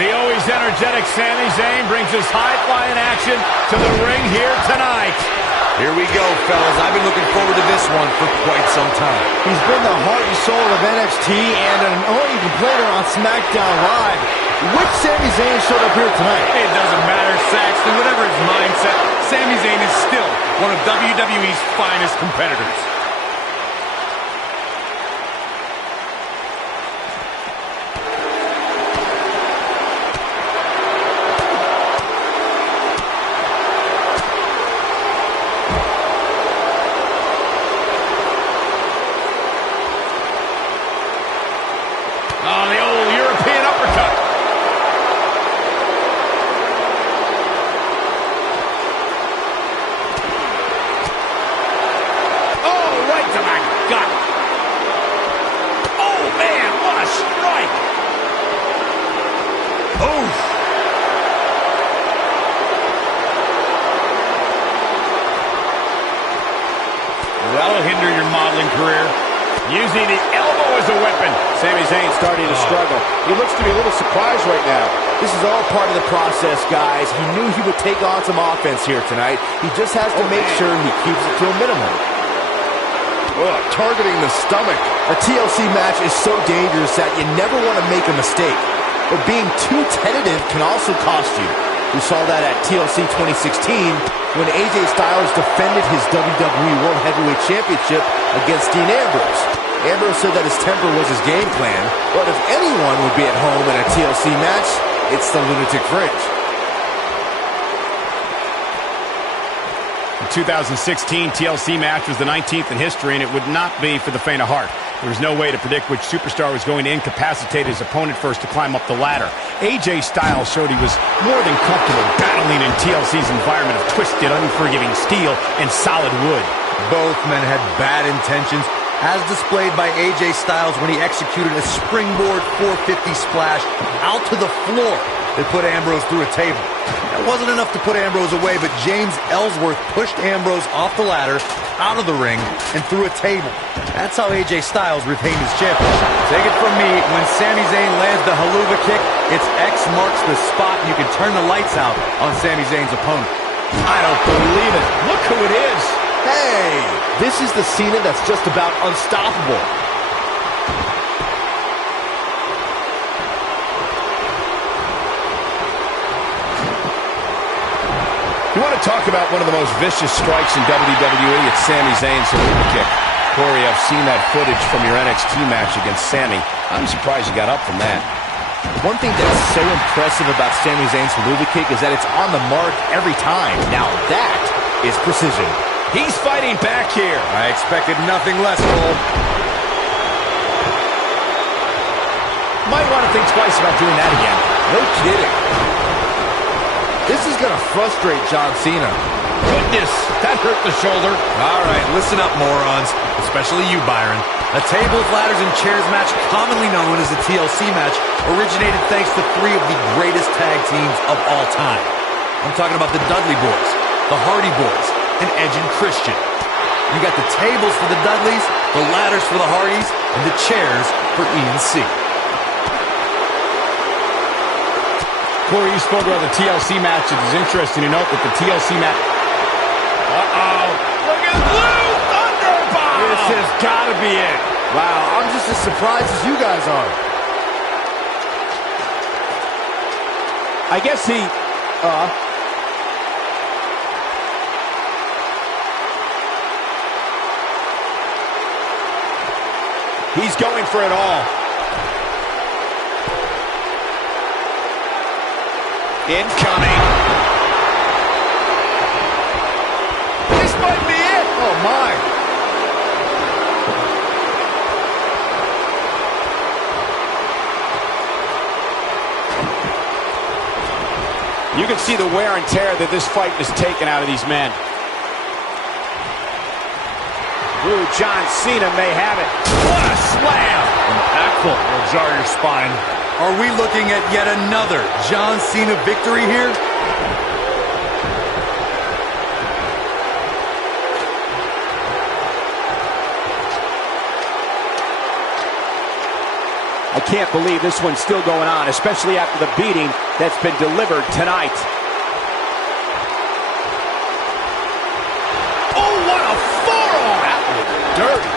The always energetic Sami Zayn brings his high-flying action to the ring here tonight. Here we go, fellas. I've been looking forward to this one for quite some time. He's been the heart and soul of NXT and an annoying complainer on SmackDown Live. Which Sami Zayn showed up here tonight? It doesn't matter, Saxton. Whatever his mindset, Sami Zayn is still one of WWE's finest competitors. Oh, the old European uppercut. Oh, right to the gut. Oh, man, what a strike. Oof. That'll hinder your modeling career. Using the elbow as a weapon. Sami Zayn starting to struggle. He looks to be a little surprised right now. This is all part of the process, guys. He knew he would take on some offense here tonight. He just has to make sure he keeps it to a minimum. Targeting the stomach. A TLC match is so dangerous that you never want to make a mistake. But being too tentative can also cost you. We saw that at TLC 2016 when AJ Styles defended his WWE World Heavyweight Championship against Dean Ambrose. Ambrose said that his temper was his game plan, but if anyone would be at home in a TLC match, it's the Lunatic Fringe. The 2016 TLC match was the 19th in history, and it would not be for the faint of heart. There was no way to predict which superstar was going to incapacitate his opponent first to climb up the ladder. AJ Styles showed he was more than comfortable battling in TLC's environment of twisted, unforgiving steel and solid wood. Both men had bad intentions, as displayed by AJ Styles when he executed a springboard 450 splash out to the floor that put Ambrose through a table. That wasn't enough to put Ambrose away, but James Ellsworth pushed Ambrose off the ladder, out of the ring, and through a table. That's how AJ Styles retained his championship. Take it from me, when Sami Zayn lands the haluva kick, it's X marks the spot, and you can turn the lights out on Sami Zayn's opponent. I don't believe it. Look who it is. Hey, this is the Cena that's just about unstoppable. You want to talk about one of the most vicious strikes in WWE? It's Sami Zayn's haluva kick. Corey, I've seen that footage from your NXT match against Sami. I'm surprised you got up from that. One thing that's so impressive about Sami Zayn's haluva kick is that it's on the mark every time. Now that is precision. He's fighting back here. I expected nothing less, Cole. Might want to think twice about doing that again. No kidding. This is going to frustrate John Cena. Goodness, that hurt the shoulder. All right, listen up, morons. Especially you, Byron. A tables, ladders, and chairs match, commonly known as a TLC match, originated thanks to three of the greatest tag teams of all time. I'm talking about the Dudley Boys, the Hardy Boys, and Edge and Christian. You got the tables for the Dudleys, the ladders for the Hardys, and the chairs for E&C. Corey, you spoke about the TLC match. It is interesting to note that the TLC match... Uh-oh. Look at Blue Thunderbomb! This has got to be it. Wow, I'm just as surprised as you guys are. I guess he... He's going for it all. Incoming. This might be it. Oh, my. You can see the wear and tear that this fight has taken out of these men. Ooh, John Cena may have it. What a slam! Impactful. Will jar your spine. Are we looking at yet another John Cena victory here? I can't believe this one's still going on, especially after the beating that's been delivered tonight. Oh, what a forearm! That was dirty.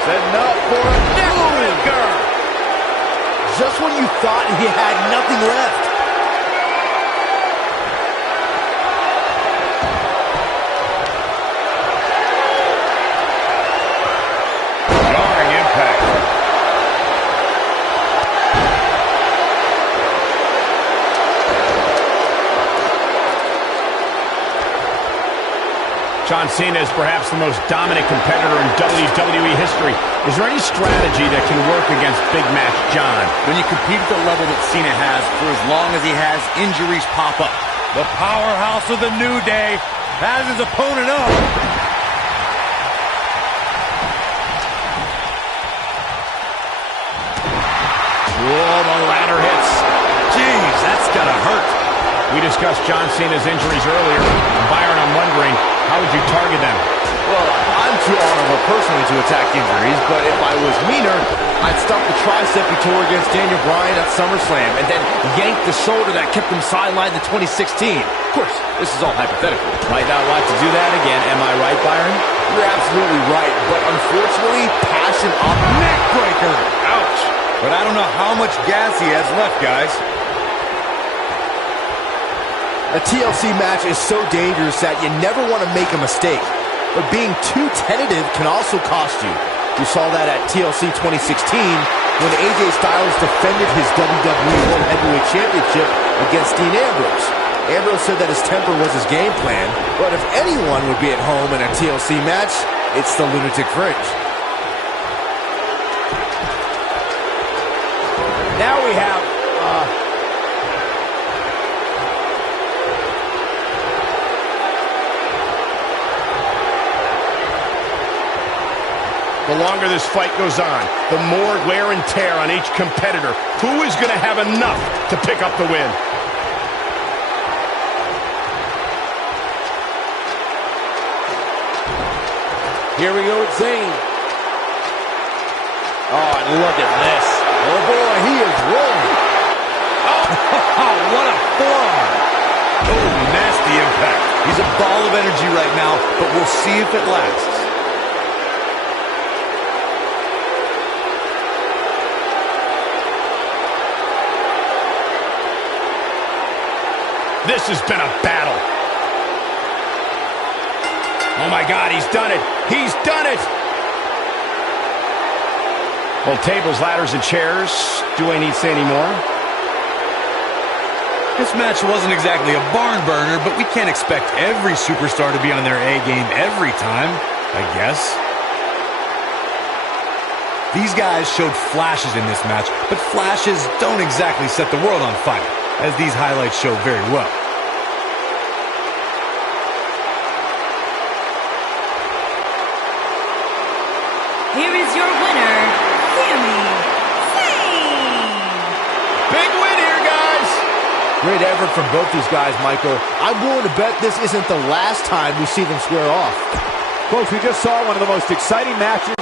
Setting up for a neckbreaker. Just when you thought he had nothing left. Jarring impact. John Cena is perhaps the most dominant competitor in WWE history. Is there any strategy that can work against Big Match John? When you compete at the level that Cena has, for as long as he has, injuries pop up. The powerhouse of the New Day has his opponent up. Whoa, the ladder hits. Jeez, that's gotta hurt. We discussed John Cena's injuries earlier. Byron, I'm wondering, how would you target them? Well, I'm too honorable personally to attack injuries, but if I was meaner, I'd stop the tricep he tore against Daniel Bryan at SummerSlam and then yank the shoulder that kept him sidelined in 2016. Of course, this is all hypothetical. Might not want to do that again. Am I right, Byron? You're absolutely right, but unfortunately, passion up. Neckbreaker. Ouch. But I don't know how much gas he has left, guys. A TLC match is so dangerous that you never want to make a mistake. But being too tentative can also cost you. We saw that at TLC 2016 when AJ Styles defended his WWE World Heavyweight Championship against Dean Ambrose. Ambrose said that his temper was his game plan, but if anyone would be at home in a TLC match, it's the Lunatic Fringe. Now we have... The longer this fight goes on, the more wear and tear on each competitor. Who is going to have enough to pick up the win? Here we go with Zayn. Oh, and look at this. Oh boy, he is rolling. Oh, what a forearm. Oh, nasty impact. He's a ball of energy right now, but we'll see if it lasts. This has been a battle. Oh my God, he's done it. He's done it. Well, tables, ladders, and chairs. Do I need to say any more? This match wasn't exactly a barn burner, but we can't expect every superstar to be on their A game every time, I guess. These guys showed flashes in this match, but flashes don't exactly set the world on fire, as these highlights show very well. Here is your winner, Sami Zayn. Big win here, guys. Great effort from both these guys, Michael. I'm willing to bet this isn't the last time we see them square off. Folks, we just saw one of the most exciting matches.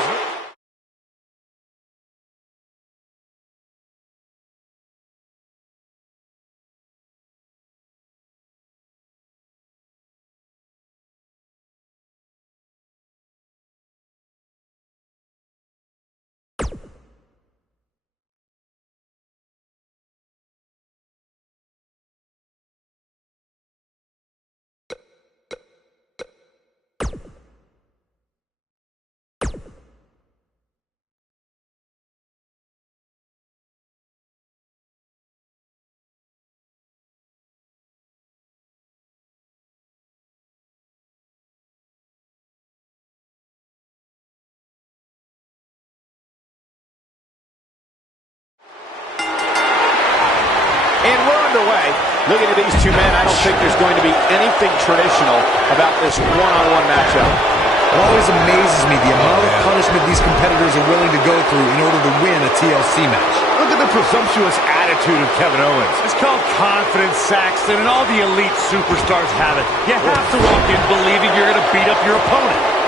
And we're underway. Looking at these two men, I don't think there's going to be anything traditional about this one-on-one matchup. It always amazes me the amount of punishment these competitors are willing to go through in order to win a TLC match. Look at the presumptuous attitude of Kevin Owens. It's called confidence, Saxton, and all the elite superstars have it. You have to walk in believing you're going to beat up your opponent.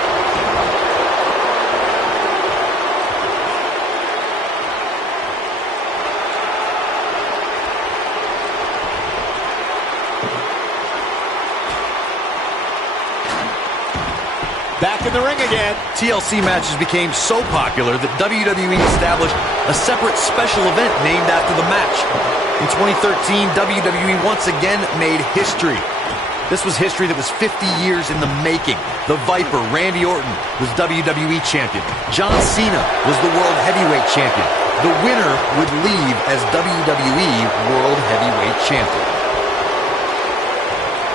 Back in the ring again. TLC matches became so popular that WWE established a separate special event named after the match. In 2013, WWE once again made history. This was history that was 50 years in the making. The Viper, Randy Orton, was WWE Champion. John Cena was the World Heavyweight Champion. The winner would leave as WWE World Heavyweight Champion.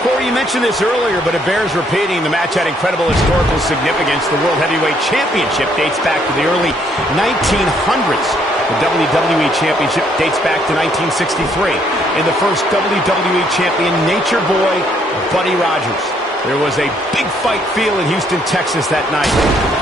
Corey, you mentioned this earlier, but it bears repeating. The match had incredible historical significance. The World Heavyweight Championship dates back to the early 1900s. The WWE Championship dates back to 1963. And the first WWE Champion, Nature Boy, Buddy Rogers. There was a big fight feel in Houston, Texas that night.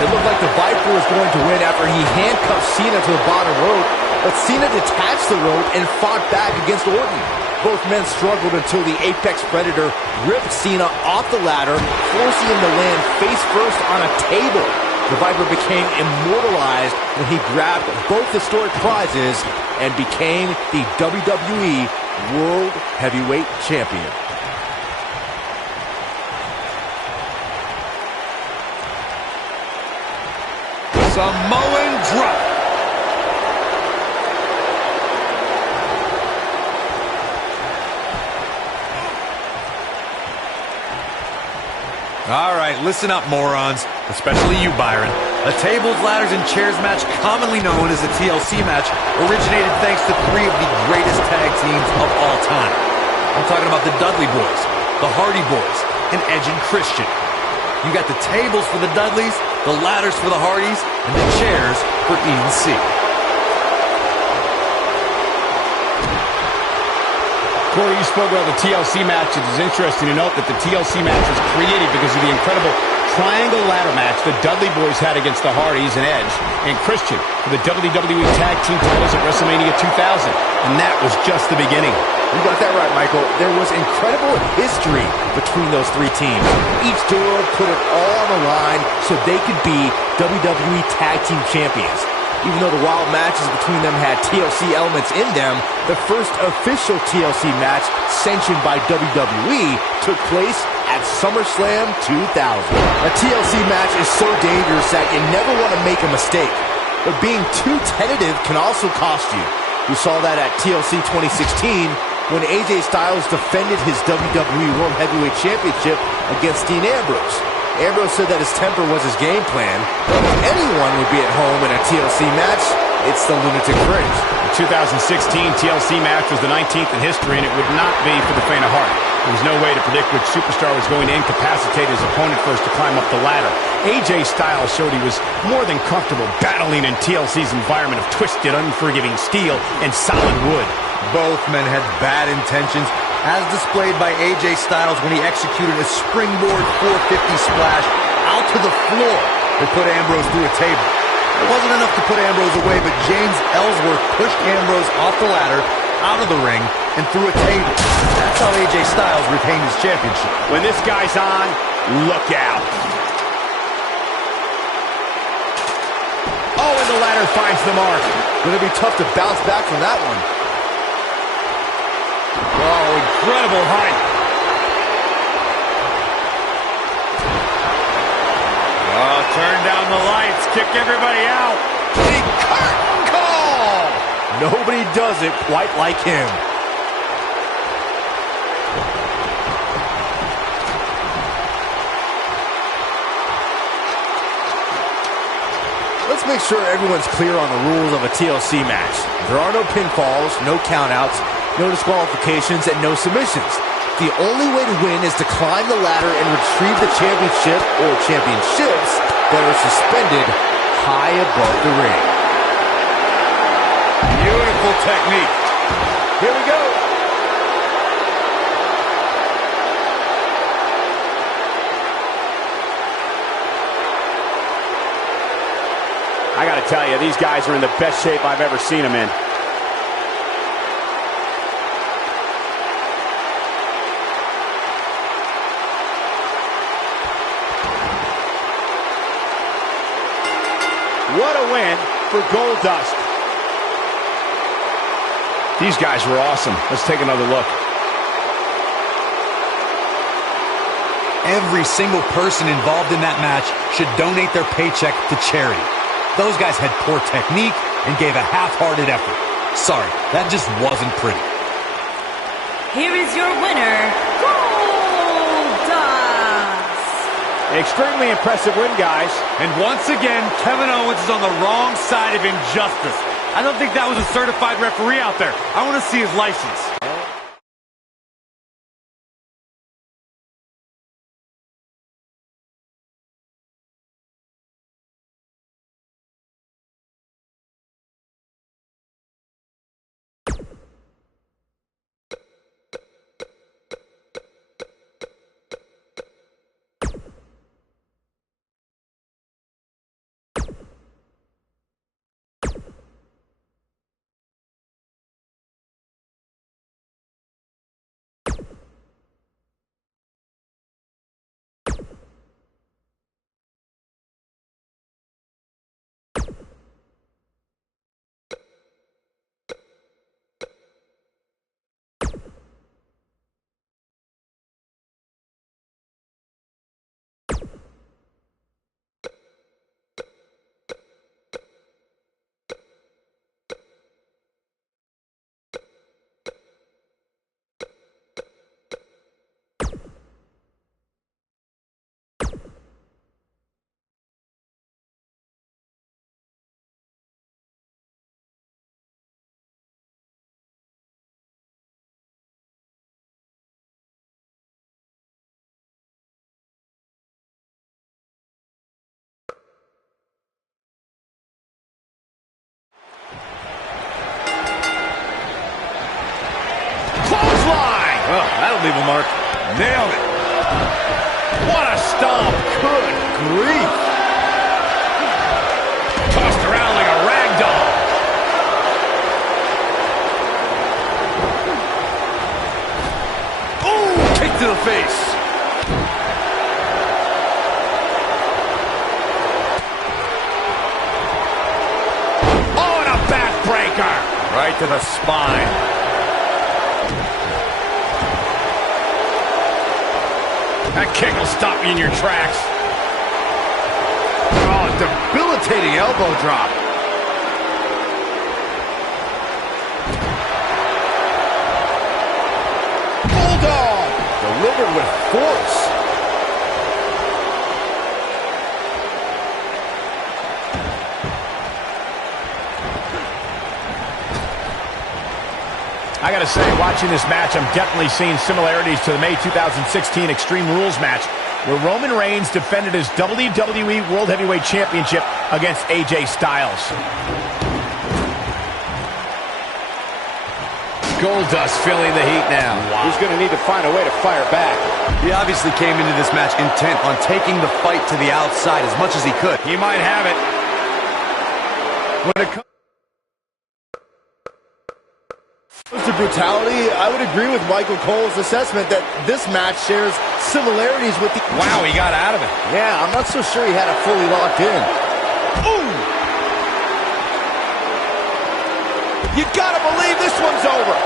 It looked like the Viper was going to win after he handcuffed Cena to the bottom rope, but Cena detached the rope and fought back against Orton. Both men struggled until the Apex Predator ripped Cena off the ladder, forcing him to land face first on a table. The Viper became immortalized when he grabbed both historic prizes and became the WWE World Heavyweight Champion. Samoan drop. All right, listen up, morons. Especially you, Byron. A tables, ladders, and chairs match, commonly known as a TLC match, originated thanks to three of the greatest tag teams of all time. I'm talking about the Dudley Boys, the Hardy Boys, and Edge and Christian. You got the tables for the Dudleys, the ladders for the Hardys, and the chairs for E&C. Corey, you spoke about the TLC match. It is interesting to note that the TLC match was created because of the incredible triangle ladder match the Dudley Boys had against the Hardys and Edge and Christian for the WWE Tag Team titles at WrestleMania 2000. And that was just the beginning. You got that right, Michael. There was incredible history between those three teams. Each duo put it all on the line so they could be WWE Tag Team Champions. Even though the wild matches between them had TLC elements in them, the first official TLC match sanctioned by WWE took place at SummerSlam 2000. A TLC match is so dangerous that you never want to make a mistake. But being too tentative can also cost you. We saw that at TLC 2016 when AJ Styles defended his WWE World Heavyweight Championship against Dean Ambrose. Ambrose said that his temper was his game plan, but if anyone would be at home in a TLC match, it's the Lunatic Fringe. The 2016 TLC match was the 19th in history, and it would not be for the faint of heart. There was no way to predict which superstar was going to incapacitate his opponent first to climb up the ladder. AJ Styles showed he was more than comfortable battling in TLC's environment of twisted, unforgiving steel and solid wood. Both men had bad intentions, as displayed by AJ Styles when he executed a springboard 450 splash out to the floor that put Ambrose through a table. It wasn't enough to put Ambrose away, but James Ellsworth pushed Ambrose off the ladder, out of the ring, and through a table. That's how AJ Styles retained his championship. When this guy's on, look out. Oh, and the ladder finds the mark. Gonna be tough to bounce back from that one. Oh, incredible height. Oh, turn down the lights. Kick everybody out. The curtain call! Nobody does it quite like him. Let's make sure everyone's clear on the rules of a TLC match. There are no pinfalls, no countouts, no disqualifications, and no submissions. The only way to win is to climb the ladder and retrieve the championship or championships that are suspended high above the ring. Beautiful technique. Here we go. gotta tell you, these guys are in the best shape I've ever seen them in. What a win for Goldust. These guys were awesome. Let's take another look. Every single person involved in that match should donate their paycheck to charity. Those guys had poor technique and gave a half-hearted effort. Sorry, that just wasn't pretty. Here is your winner, Goldust. Extremely impressive win, guys. And once again, Kevin Owens is on the wrong side of injustice. I don't think that was a certified referee out there. I want to see his license. Oh, that'll leave a mark. Nailed it. What a stomp. Good grief. Tossed around like a rag doll. Ooh, kick to the face. Oh, and a backbreaker. Right to the spine. That kick will stop you in your tracks. Oh, debilitating elbow drop. Bulldog! Delivered with force. I gotta say, watching this match, I'm definitely seeing similarities to the May 2016 Extreme Rules match, where Roman Reigns defended his WWE World Heavyweight Championship against AJ Styles. Goldust feeling the heat now. Wow. He's gonna need to find a way to fire back. He obviously came into this match intent on taking the fight to the outside as much as he could. He might have it. When it comes to brutality, I would agree with Michael Cole's assessment that this match shares similarities with the... Wow, he got out of it. Yeah, I'm not so sure he had it fully locked in. Ooh! You gotta believe this one's over.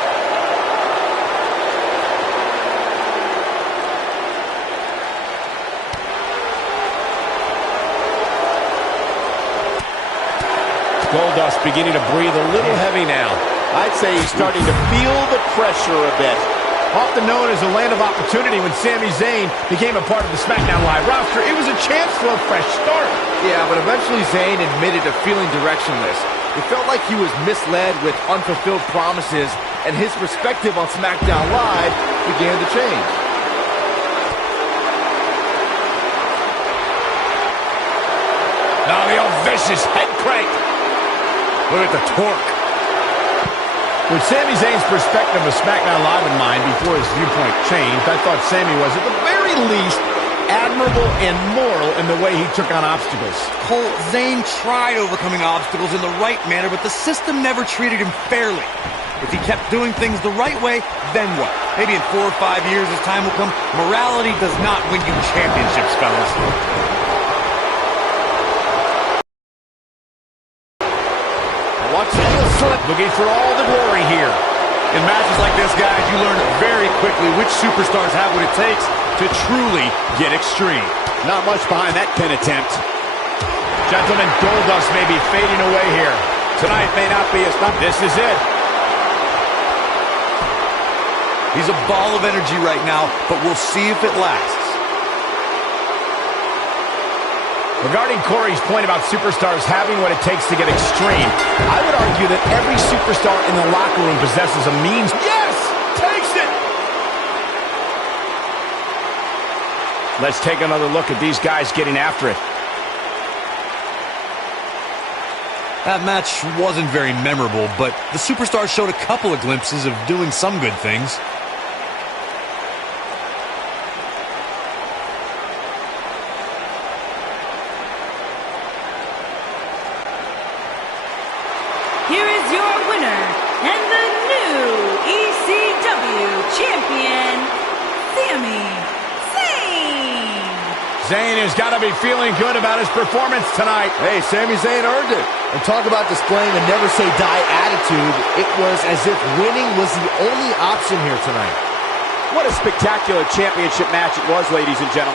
Goldust beginning to breathe a little heavy now. I'd say he's starting to feel the pressure a bit. Often known as a land of opportunity, when Sami Zayn became a part of the SmackDown Live roster, it was a chance for a fresh start. Yeah, but eventually Zayn admitted to feeling directionless. It felt like he was misled with unfulfilled promises, and his perspective on SmackDown Live began to change. Now the old vicious head crank. Look at the torque. With Sami Zayn's perspective of SmackDown Live in mind before his viewpoint changed, I thought Sami was, at the very least, admirable and moral in the way he took on obstacles. Cole, Zayn tried overcoming obstacles in the right manner, but the system never treated him fairly. If he kept doing things the right way, then what? Maybe in 4 or 5 years, as time will come, morality does not win you championships, fellas. Watch the slip, looking for all the glory here. In matches like this, guys, you learn very quickly which superstars have what it takes to truly get extreme. Not much behind that pin attempt. Gentlemen, Goldust may be fading away here. Tonight may not be his night. This is it. He's a ball of energy right now, but we'll see if it lasts. Regarding Corey's point about superstars having what it takes to get extreme, I would argue that every superstar in the locker room possesses a means. Yes! Takes it! Let's take another look at these guys getting after it. That match wasn't very memorable, but the superstars showed a couple of glimpses of doing some good things. Here is your winner and the new ECW champion, Sami Zayn. Zayn has got to be feeling good about his performance tonight. Hey, Sami Zayn earned it. And talk about displaying a never-say-die attitude. It was as if winning was the only option here tonight. What a spectacular championship match it was, ladies and gentlemen.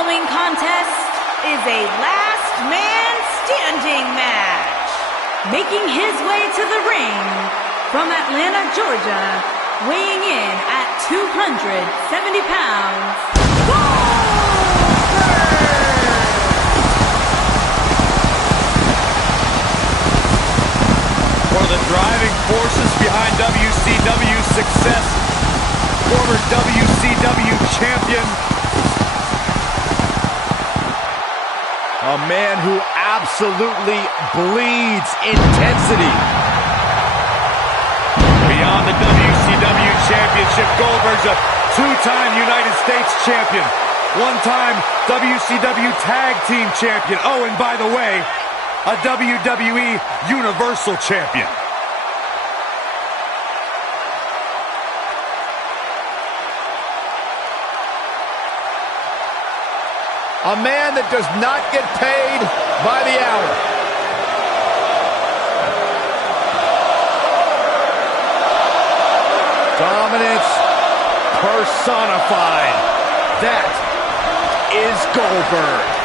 following contest is a last man standing match. Making his way to the ring from Atlanta, Georgia, weighing in at 270 pounds, One of the driving forces behind WCW's success, former WCW champion. A man who absolutely bleeds intensity. Beyond the WCW championship, Goldberg's a two-time United States champion, one-time WCW tag team champion. Oh, and by the way, a WWE Universal Champion. A man that does not get paid by the hour. Dominance personified. That is Goldberg.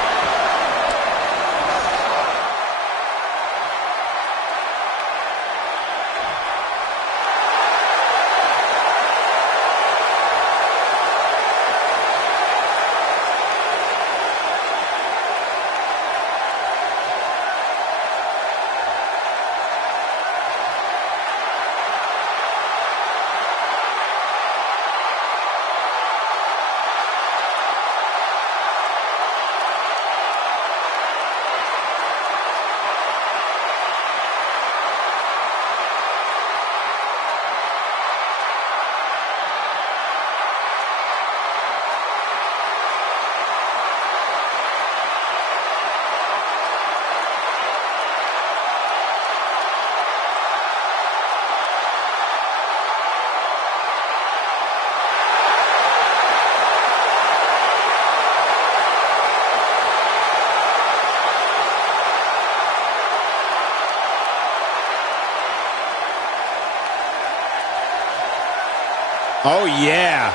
Oh, yeah.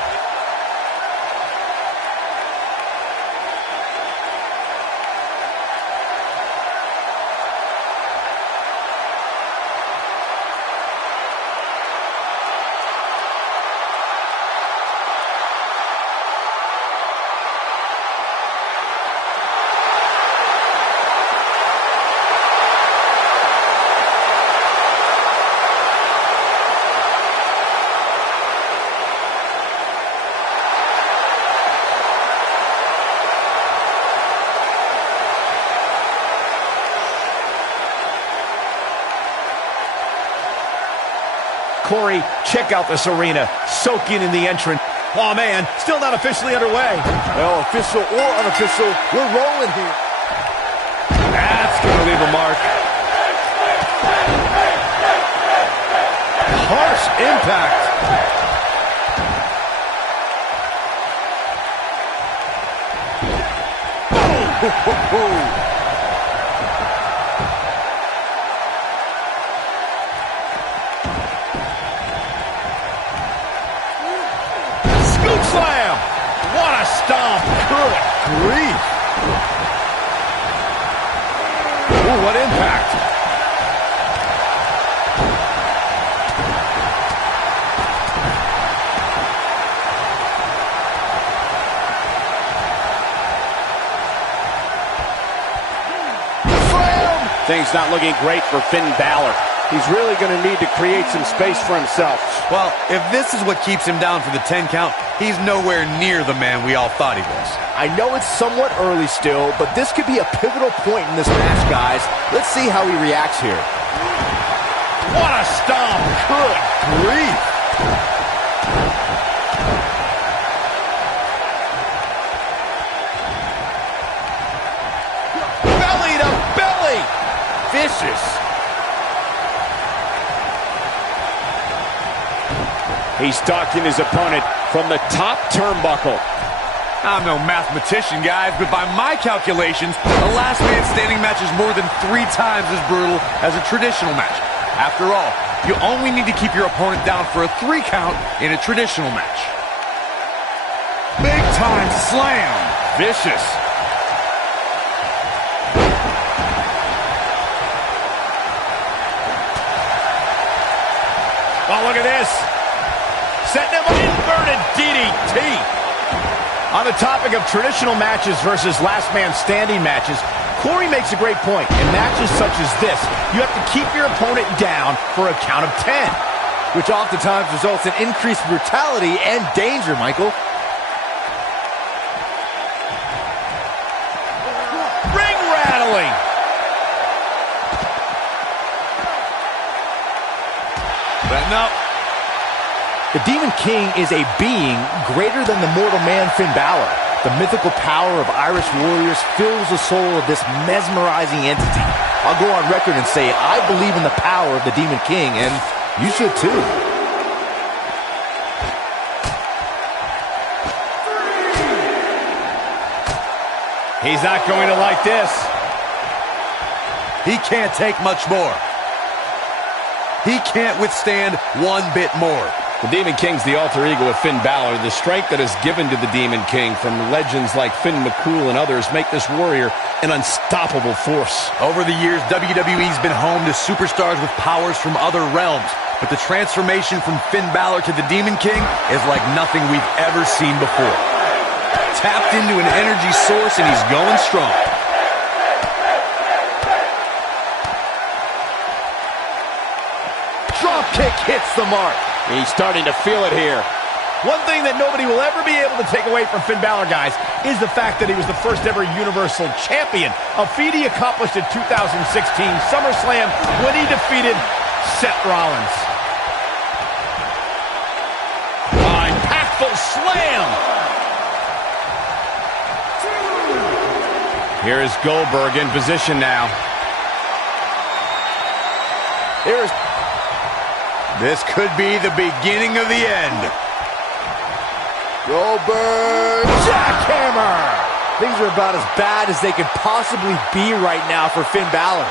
Corey, check out this arena, soaking in the entrance. Oh man, still not officially underway. Well, official or unofficial, we're rolling here. That's gonna leave a mark. Harsh impact. Scoop slam! What a stomp! Good grief! Ooh, what impact! Things not looking great for Finn Balor. He's really going to need to create some space for himself. Well, if this is what keeps him down for the 10 count, he's nowhere near the man we all thought he was. I know it's somewhat early still, but this could be a pivotal point in this match, guys. Let's see how he reacts here. What a stomp! Good grief! Belly to belly! Vicious! He's stalking his opponent from the top turnbuckle. I'm no mathematician, guys, but by my calculations, a last man standing match is more than 3 times as brutal as a traditional match. After all, you only need to keep your opponent down for a 3 count in a traditional match. Big time slam. vicious. Oh, look at this. Setting him up. Inverted DDT. On the topic of traditional matches versus last man standing matches, Corey makes a great point. In matches such as this, you have to keep your opponent down for a count of 10. Which oftentimes results in increased brutality and danger, Michael. Ring rattling. Setting up. The Demon King is a being greater than the mortal man Finn Balor. The mythical power of Irish warriors fills the soul of this mesmerizing entity. I'll go on record and say I believe in the power of the Demon King, and you should too. He's not going to like this. He can't take much more. He can't withstand one bit more. The Demon King's the alter ego of Finn Balor. The strength that is given to the Demon King from legends like Finn McCool and others make this warrior an unstoppable force. Over the years, WWE's been home to superstars with powers from other realms. But the transformation from Finn Balor to the Demon King is like nothing we've ever seen before. Tapped into an energy source and he's going strong. Drop kick hits the mark. He's starting to feel it here. One thing that nobody will ever be able to take away from Finn Balor, guys, is the fact that he was the first ever Universal Champion, a feat he accomplished in 2016 SummerSlam when he defeated Seth Rollins. Impactful slam! Here is Goldberg in position now. This could be the beginning of the end. Goldberg jackhammer. Things are about as bad as they can possibly be right now for Finn Balor.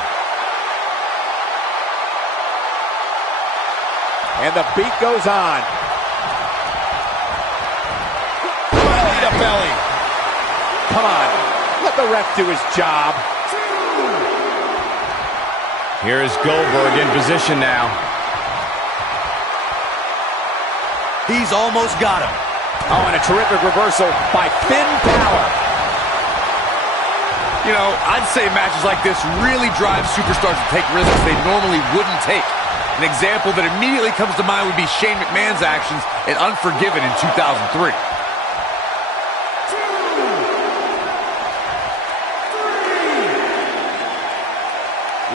And the beat goes on. Belly to belly. Come on, let the ref do his job. Here is Goldberg in position now. He's almost got him. Oh, and a terrific reversal by Finn Balor. You know, I'd say matches like this really drive superstars to take risks they normally wouldn't take. An example that immediately comes to mind would be Shane McMahon's actions in Unforgiven in 2003.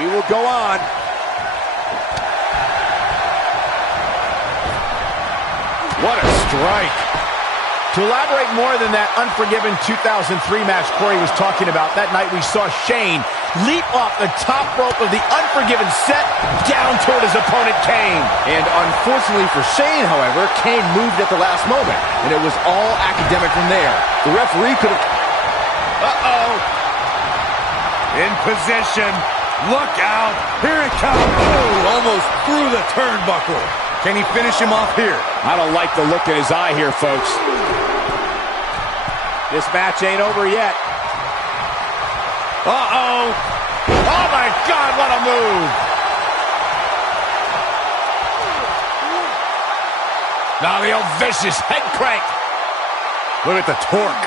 We will go on. What a strike. To elaborate more than that Unforgiven 2003 match Corey was talking about, that night we saw Shane leap off the top rope of the Unforgiven set down toward his opponent Kane. And unfortunately for Shane, however, Kane moved at the last moment, and it was all academic from there. The referee could have... Uh-oh. In position. Look out. Here it comes. Oh, almost through the turnbuckle. Can he finish him off here? I don't like the look in his eye here, folks. This match ain't over yet. Uh-oh. Oh, my God, what a move. Now the old vicious head crank. Look at the torque.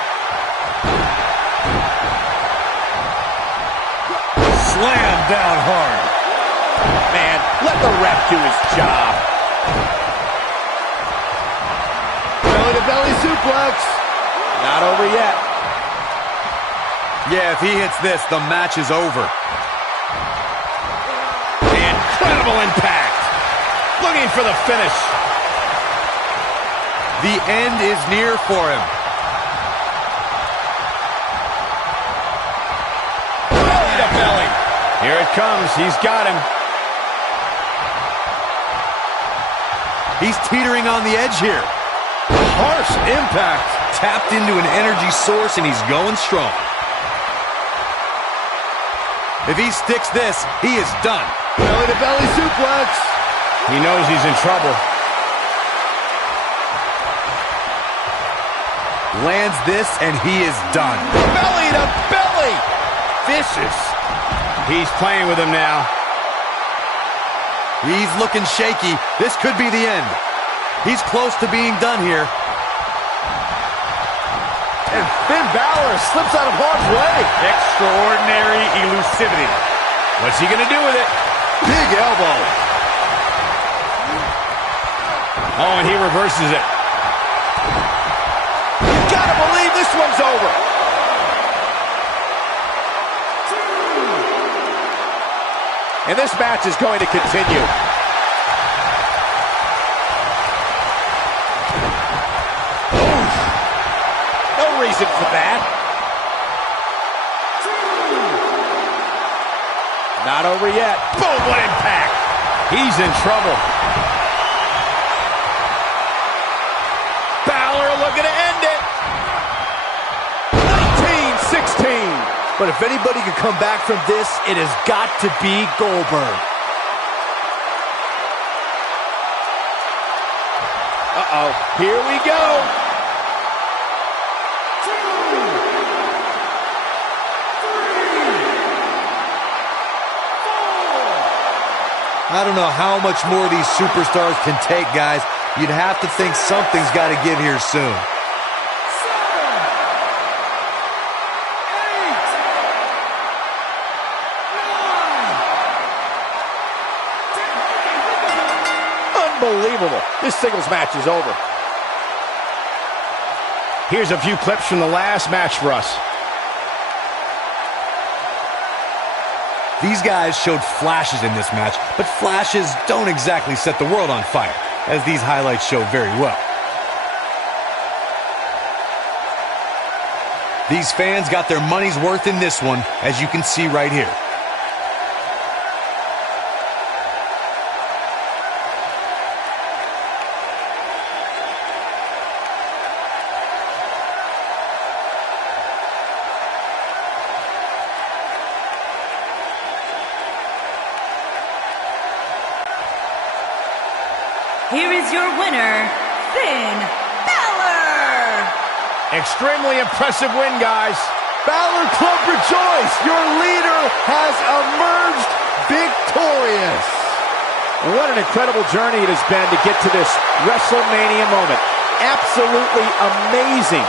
Slam down hard. Man, let the ref do his job. Belly-to-belly suplex. Not over yet. Yeah, if he hits this, the match is over. Incredible impact. Looking for the finish. The end is near for him. Belly to belly. Here it comes. He's got him. He's teetering on the edge here. Harsh impact. Tapped into an energy source and he's going strong. If he sticks this, he is done. Belly-to-belly suplex. He knows he's in trouble. Lands this, and he is done. Belly to belly. Vicious. He's playing with him now. He's looking shaky. This could be the end. He's close to being done here. And Finn Balor slips out of harm's way. Extraordinary elusivity. What's he going to do with it? Big elbow. Oh, and he reverses it. You gotta believe this one's over. And this match is going to continue. Oof. No reason for that. Not over yet. Boom, what impact. He's in trouble. Balor looking to end it. 19-16. But if anybody can come back from this, it has got to be Goldberg. Uh-oh, here we go. I don't know how much more these superstars can take, guys. You'd have to think something's got to give here soon. Unbelievable. This singles match is over. Here's a few clips from the last match for us. These guys showed flashes in this match, but flashes don't exactly set the world on fire, as these highlights show very well. These fans got their money's worth in this one, as you can see right here. Here is your winner, Finn Balor. Extremely impressive win, guys. Balor Club rejoice! Your leader has emerged victorious. What an incredible journey it has been to get to this WrestleMania moment. Absolutely amazing.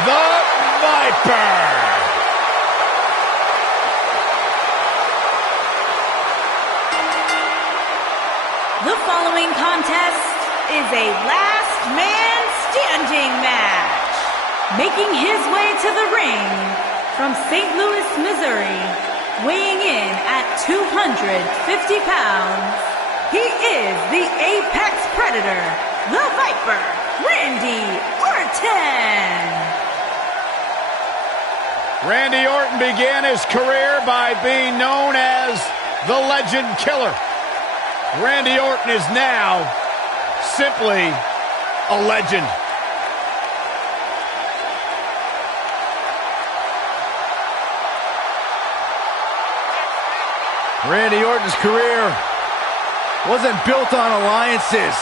The Viper. The following contest is a last man standing match. Making his way to the ring from St. Louis, Missouri, weighing in at 250 pounds, he is the Apex Predator, the Viper, Randy Orton. Randy Orton began his career by being known as the Legend Killer. Randy Orton is now simply a legend. Randy Orton's career wasn't built on alliances.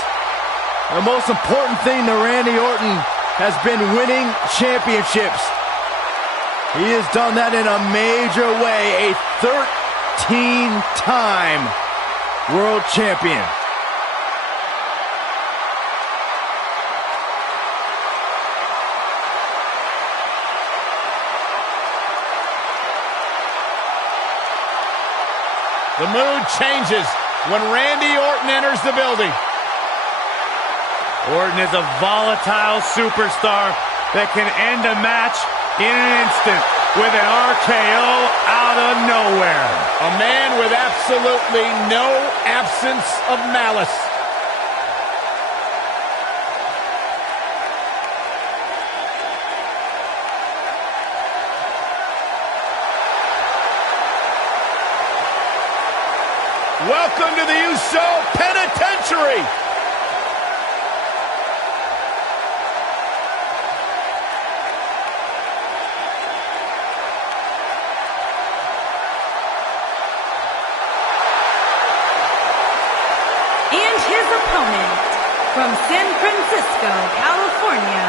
The most important thing to Randy Orton has been winning championships. He has done that in a major way, a 13-time world champion. The mood changes when Randy Orton enters the building. Orton is a volatile superstar that can end a match in an instant with an RKO out of nowhere. A man with absolutely no absence of malice. Welcome to the Uso Penitentiary. And his opponent from San Francisco, California,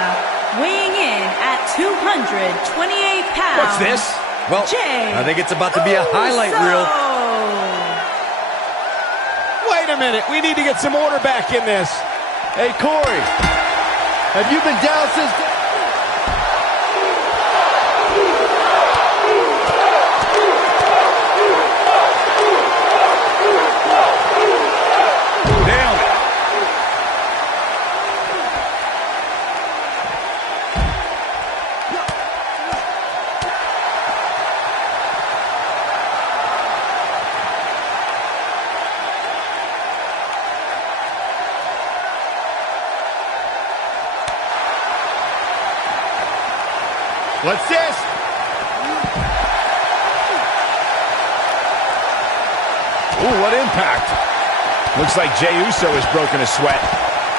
weighing in at 228 pounds. What's this? Well, Jey I think it's about to be a highlight reel. Wait a minute. We need to get some order back in this. Hey, Corey, have you been down since... Nailed it. What's this? Ooh, what impact. Looks like Jey Uso has broken a sweat.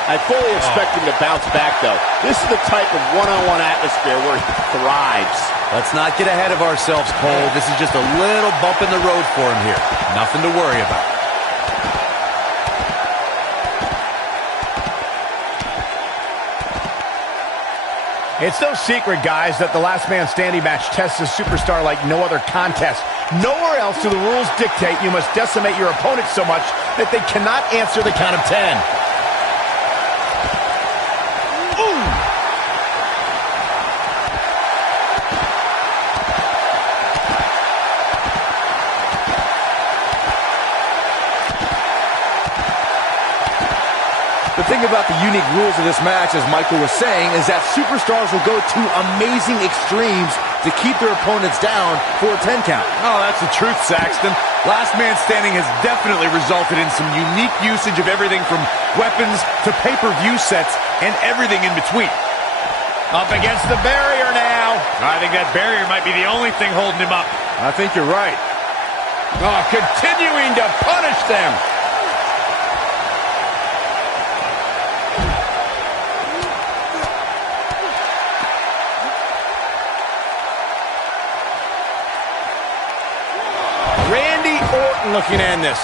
I fully expect him to bounce back, though. This is the type of one-on-one atmosphere where he thrives. Let's not get ahead of ourselves, Cole. This is just a little bump in the road for him here. Nothing to worry about. It's no secret, guys, that the last man standing match tests a superstar like no other contest. Nowhere else do the rules dictate you must decimate your opponent so much that they cannot answer the count of 10. Ooh! The thing about the unique rules of this match, as Michael was saying, is that superstars will go to amazing extremes to keep their opponents down for a 10 count. Oh, that's the truth, Saxton. Last Man Standing has definitely resulted in some unique usage of everything from weapons to pay-per-view sets and everything in between. Up against the barrier now. I think that barrier might be the only thing holding him up. I think you're right. Oh, continuing to punish them. Randy Orton looking to end this.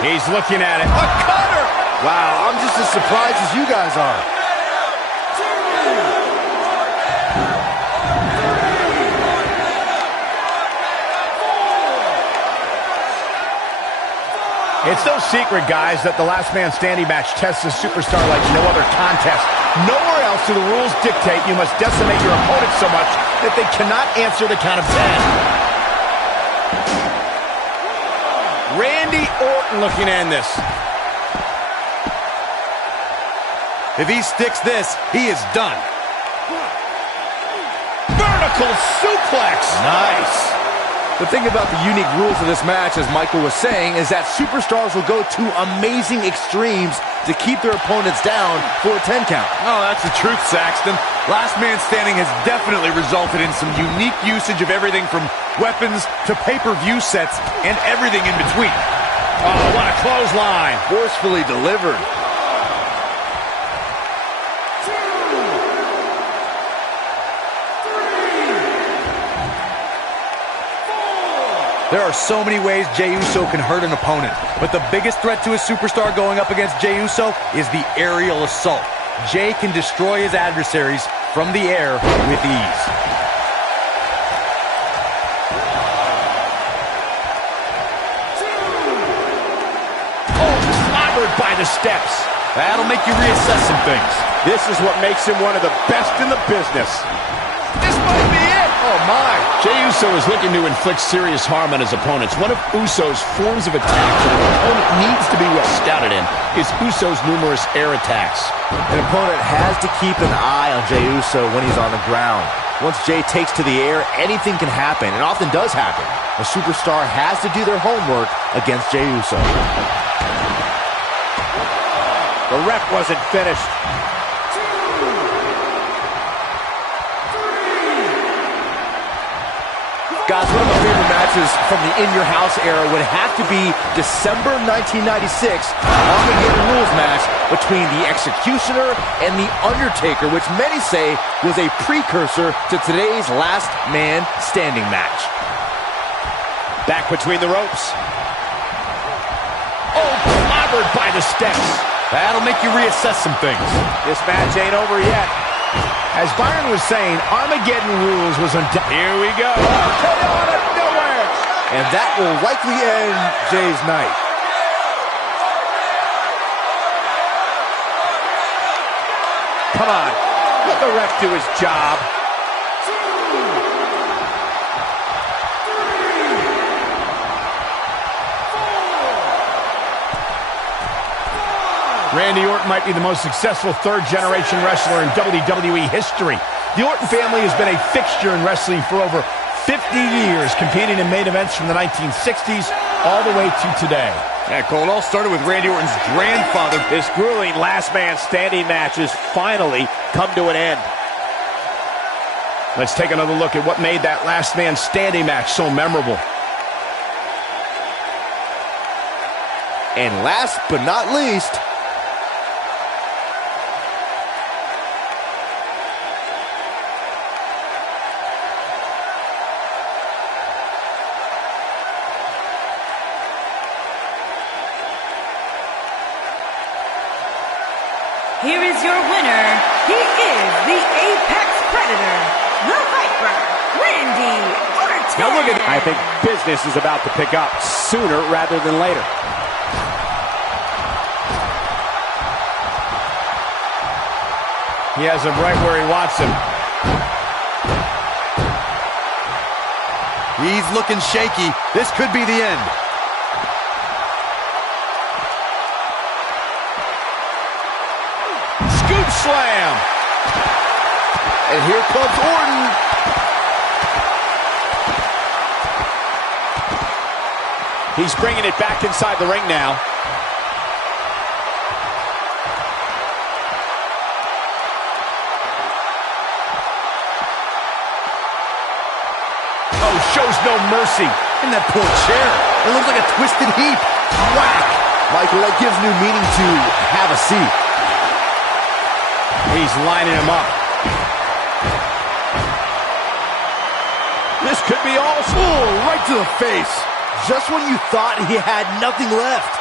He's looking at it. A cutter! Wow, I'm just as surprised as you guys are. It's no secret, guys, that the last man standing match tests a superstar like no other contest. Nowhere else do the rules dictate you must decimate your opponent so much that they cannot answer the count of 10. Randy Orton looking to end this. If he sticks this, he is done. Vertical suplex. Nice. The thing about the unique rules of this match, as Michael was saying, is that superstars will go to amazing extremes to keep their opponents down for a 10 count. Oh, that's the truth, Saxton. Last Man Standing has definitely resulted in some unique usage of everything from weapons to pay-per-view sets and everything in between. Oh, what a clothesline. Forcefully delivered. There are so many ways Jey Uso can hurt an opponent, but the biggest threat to a superstar going up against Jey Uso is the aerial assault. Jey can destroy his adversaries from the air with ease. Oh, clobbered by the steps. That'll make you reassess some things. This is what makes him one of the best in the business. This might be it. Oh, my. Jey Uso is looking to inflict serious harm on his opponents. One of Uso's forms of attack that an opponent needs to be well scouted in is Uso's numerous air attacks. An opponent has to keep an eye on Jey Uso when he's on the ground. Once Jey takes to the air, anything can happen, and often does happen. A superstar has to do their homework against Jey Uso. The ref wasn't finished. Guys, one of my favorite matches from the In Your House era would have to be December 1996 Armageddon Rules match between the Executioner and the Undertaker, which many say was a precursor to today's Last Man Standing match. Back between the ropes. Oh, clobbered by the steps. That'll make you reassess some things. This match ain't over yet. As Byron was saying, Armageddon Rules was on. Here we go. Came out of nowhere. And that will likely end Jey's night. Come on. Let the ref do his job. Randy Orton might be the most successful third-generation wrestler in WWE history. The Orton family has been a fixture in wrestling for over 50 years, competing in main events from the 1960s all the way to today. Yeah, Cole, it all started with Randy Orton's grandfather. This grueling Last Man Standing match has finally come to an end. Let's take another look at what made that Last Man Standing match so memorable. And last but not least, here is your winner. He is the Apex Predator, the Viper, Randy Orton. Now look at that. I think business is about to pick up sooner rather than later. He has him right where he wants him. He's looking shaky. This could be the end. Scoop slam. and here comes Orton. He's bringing it back inside the ring now. Oh, shows no mercy. And that poor chair. It looks like a twisted heap. Whack. Michael, that gives new meaning to have a seat. He's lining him up. This could be all full right to the face. Just when you thought he had nothing left.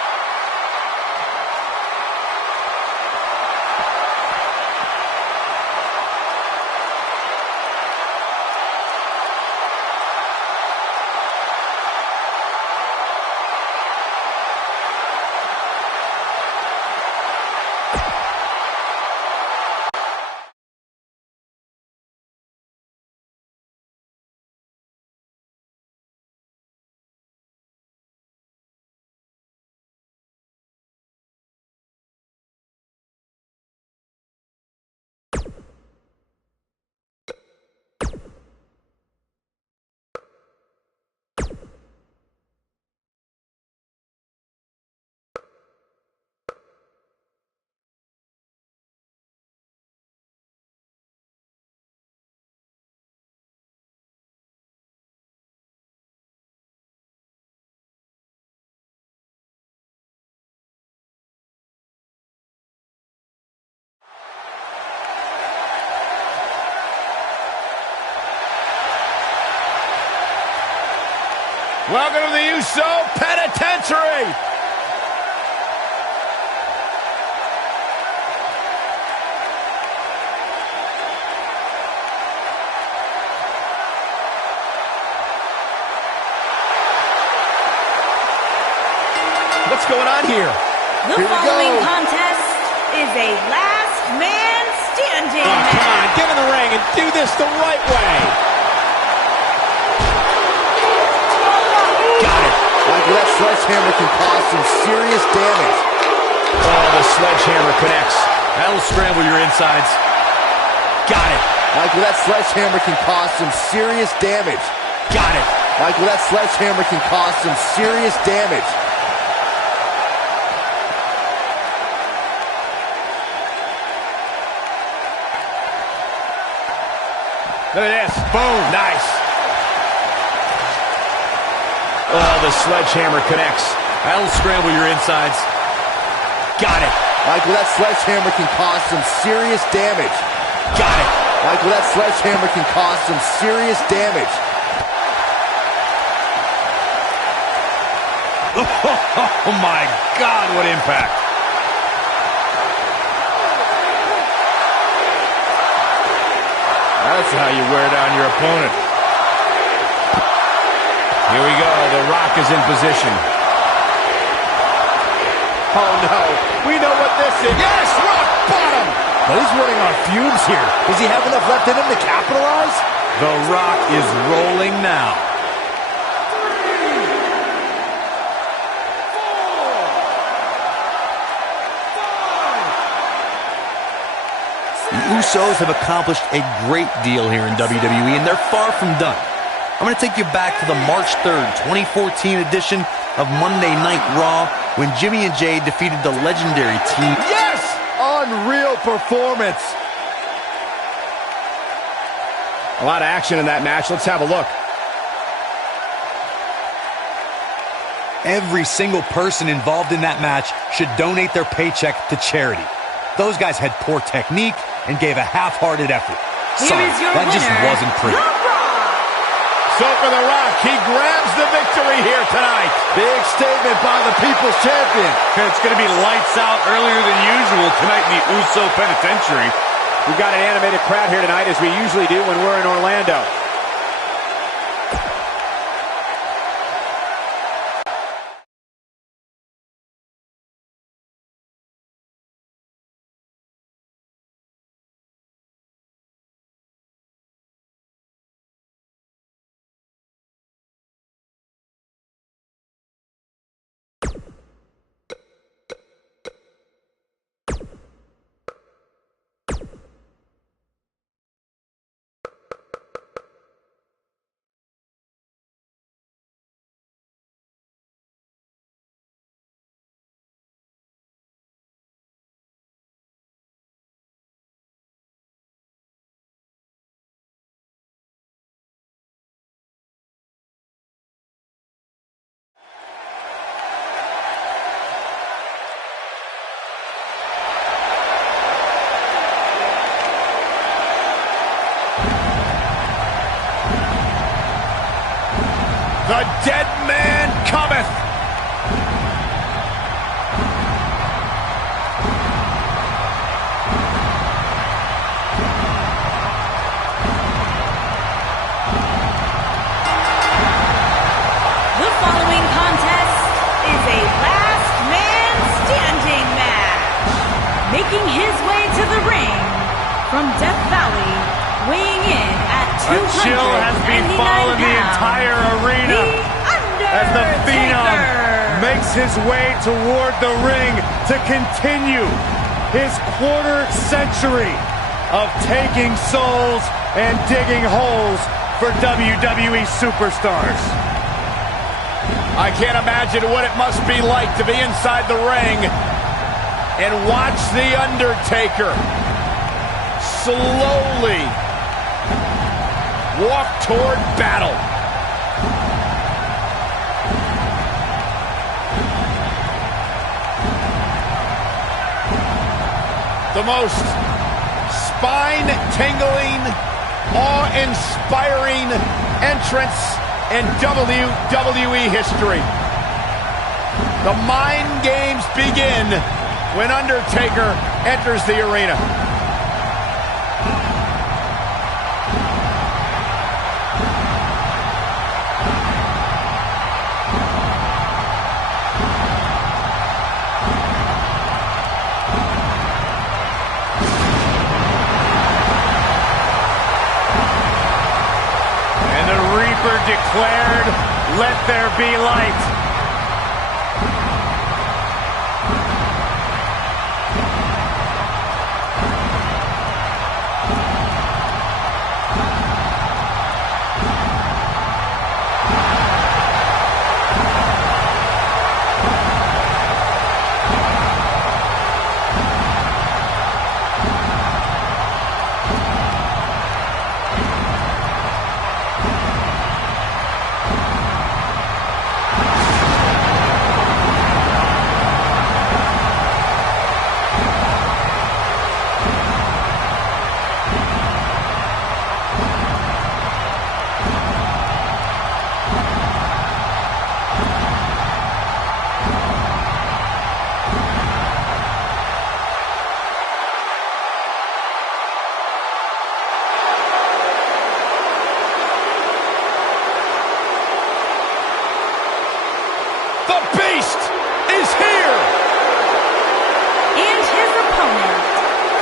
Welcome to the Uso Penitentiary. What's going on here? The following contest is a last man standing match. Come on, get in the ring and do this the right way. that sledgehammer can cause some serious damage. Oh, the sledgehammer connects. That'll scramble your insides. Got it. Michael, that sledgehammer can cause some serious damage. Got it. Michael, that sledgehammer can cause some serious damage. Look at this. Boom. Nice. Oh, the sledgehammer connects. That'll scramble your insides. Got it. Michael, that sledgehammer can cause some serious damage. Got it. Michael, that sledgehammer can cause some serious damage. Oh my God, what impact. That's how you wear down your opponent. Here we go. The Rock is in position. Oh no, we know what this is. Yes, Rock bottom. But he's running on fumes here. Does he have enough left in him to capitalize? The Rock is rolling now. The Usos have accomplished a great deal here in WWE, and they're far from done. I'm going to take you back to the March 3rd, 2014 edition of Monday Night Raw when Jimmy and Jay defeated the legendary team. Yes! Unreal performance. A lot of action in that match. Let's have a look. Every single person involved in that match should donate their paycheck to charity. Those guys had poor technique and gave a half-hearted effort. Sorry, that just wasn't pretty. So for The Rock, he grabs the victory here tonight. Big statement by the People's Champion. It's going to be lights out earlier than usual tonight in the Uso Penitentiary. We've got an animated crowd here tonight, as we usually do when we're in Orlando. The dead man cometh. The following contest is a last man standing match. Making his way to the ring from Death Valley, weighing in at 299 A chill has befallen the entire arena as the Phenom makes his way toward the ring to continue his quarter century of taking souls and digging holes for WWE superstars. I can't imagine what it must be like to be inside the ring and watch The Undertaker slowly walk toward battle. The most spine-tingling, awe-inspiring entrance in WWE history. The mind games begin when Undertaker enters the arena. Declared, let there be light. Beast is here! And his opponent,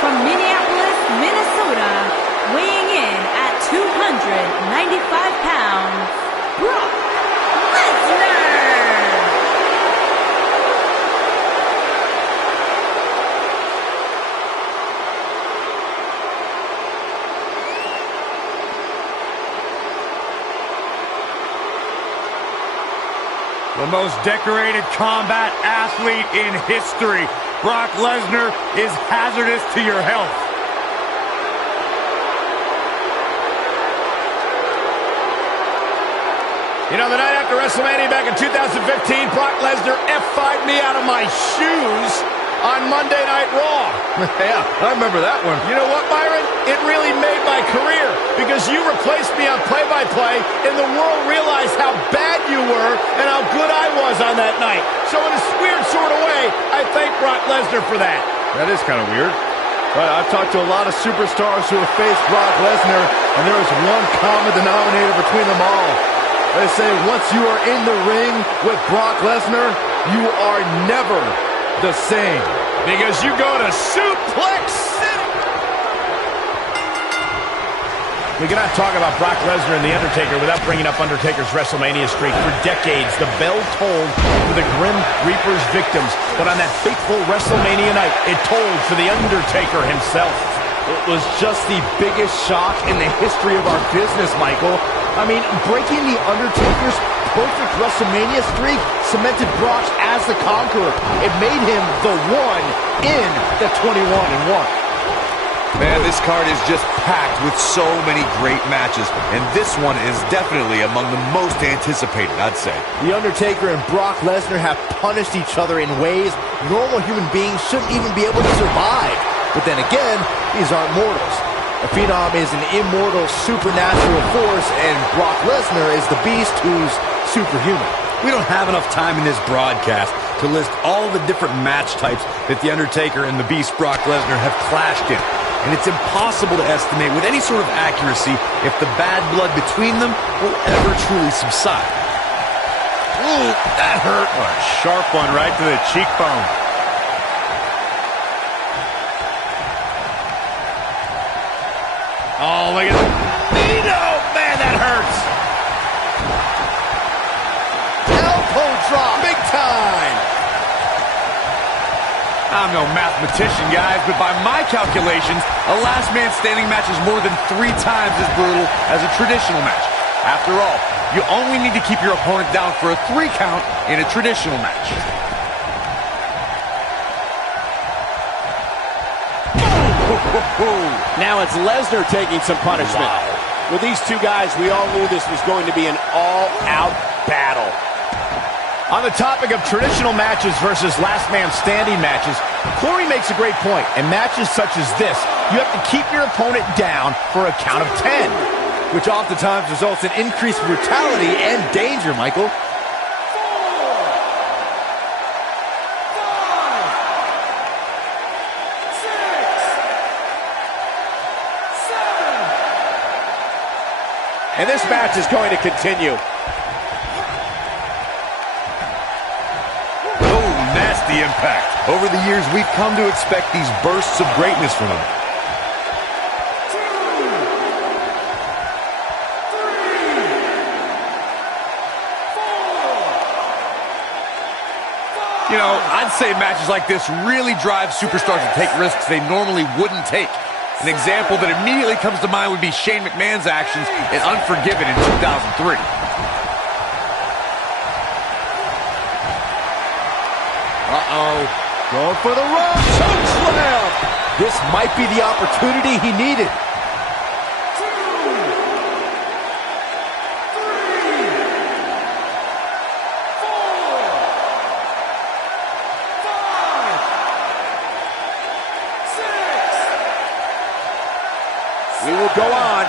from Minneapolis, Minnesota, weighing in at 295 pounds, Brock Lesnar! The most decorated combat athlete in history. Brock Lesnar is hazardous to your health. You know, the night after WrestleMania back in 2015, Brock Lesnar F5'd me out of my shoes on Monday Night Raw. Yeah, I remember that one. You know what, Byron? It really made my career because you replaced me on play-by-play and the world realized how bad you were and how good I was on that night. So in a weird sort of way, I thank Brock Lesnar for that. That is kind of weird. But I've talked to a lot of superstars who have faced Brock Lesnar, and there is one common denominator between them all. They say once you are in the ring with Brock Lesnar, you are never the same. Because you go to Suplex City. We cannot talk about Brock Lesnar and The Undertaker without bringing up Undertaker's WrestleMania streak. For decades, the bell tolled for the Grim Reaper's victims. But on that fateful WrestleMania night, it tolled for The Undertaker himself. It was just the biggest shock in the history of our business, Michael. I mean, breaking The Undertaker's perfect WrestleMania streak cemented Brock as the conqueror. It made him the one in the 21-1. Man, this card is just packed with so many great matches, and this one is definitely among the most anticipated, I'd say. The Undertaker and Brock Lesnar have punished each other in ways normal human beings shouldn't even be able to survive. But then again, these aren't mortals. The Phenom is an immortal supernatural force, and Brock Lesnar is the beast who's superhuman. We don't have enough time in this broadcast to list all the different match types that The Undertaker and the Beast Brock Lesnar have clashed in. And it's impossible to estimate with any sort of accuracy if the bad blood between them will ever truly subside. Ooh, that hurt. A sharp one right to the cheekbone. Oh, look at that. Nino! Man, that hurts. Elbow drop. Big time. I'm no mathematician, guys, but by my calculations, a last man standing match is more than 3 times as brutal as a traditional match. After all, you only need to keep your opponent down for a 3 count in a traditional match. Now it's Lesnar taking some punishment. Wow. With these two guys, we all knew this was going to be an all-out battle. On the topic of traditional matches versus last man standing matches, Corey makes a great point. In matches such as this, you have to keep your opponent down for a count of 10. Which oftentimes results in increased brutality and danger, Michael. And this match is going to continue. Oh, nasty impact. Over the years, we've come to expect these bursts of greatness from him. You know, I'd say matches like this really drive superstars to take risks they normally wouldn't take. An example that immediately comes to mind would be Shane McMahon's actions in Unforgiven in 2003. Uh-oh. Going for the run. Choke slam. This might be the opportunity he needed. We will go on.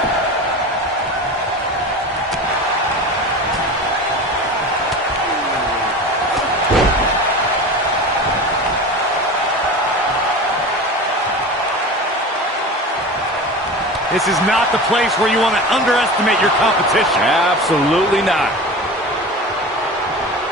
This is not the place where you want to underestimate your competition. Absolutely not.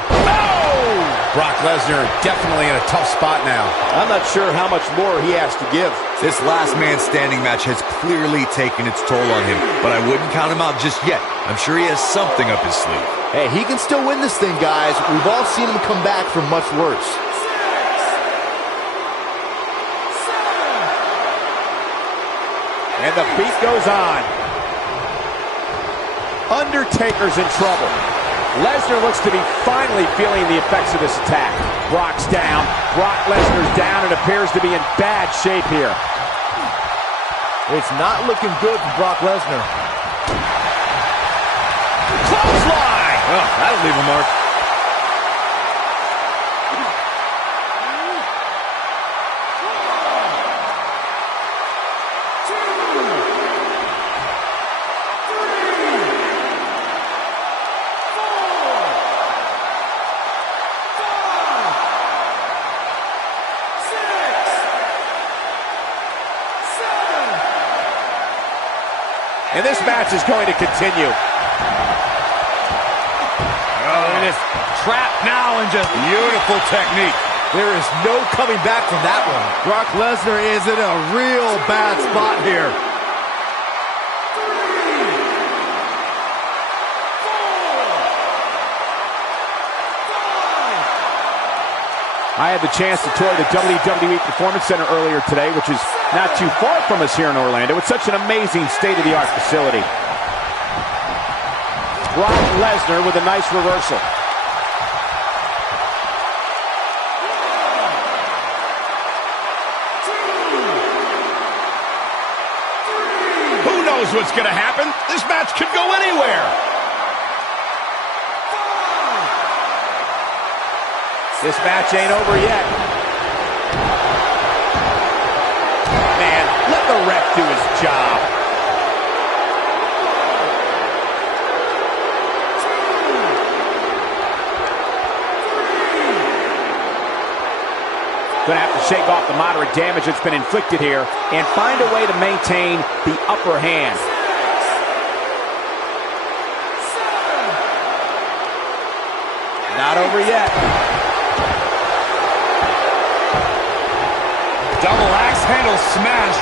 Oh! Brock Lesnar definitely in a tough spot now. I'm not sure how much more he has to give. This last man standing match has clearly taken its toll on him, but I wouldn't count him out just yet. I'm sure he has something up his sleeve. Hey, he can still win this thing, guys. We've all seen him come back from much worse. And the beat goes on. Undertaker's in trouble. Lesnar looks to be finally feeling the effects of this attack. Brock's down. Brock Lesnar's down and appears to be in bad shape here. It's not looking good for Brock Lesnar. Clothesline! Oh, that'll leave a mark. And this match is going to continue. Oh, it is trapped now and just beautiful technique. There is no coming back from that one. Brock Lesnar is in a real bad spot here. I had the chance to tour the WWE Performance Center earlier today, which is not too far from us here in Orlando. It's such an amazing state-of-the-art facility. Brock Lesnar with a nice reversal. Who knows what's going to happen? This match could go anywhere. This match ain't over yet. Man, let the ref do his job. Gonna have to shake off the moderate damage that's been inflicted here and find a way to maintain the upper hand. Not over yet. Double axe handle smash.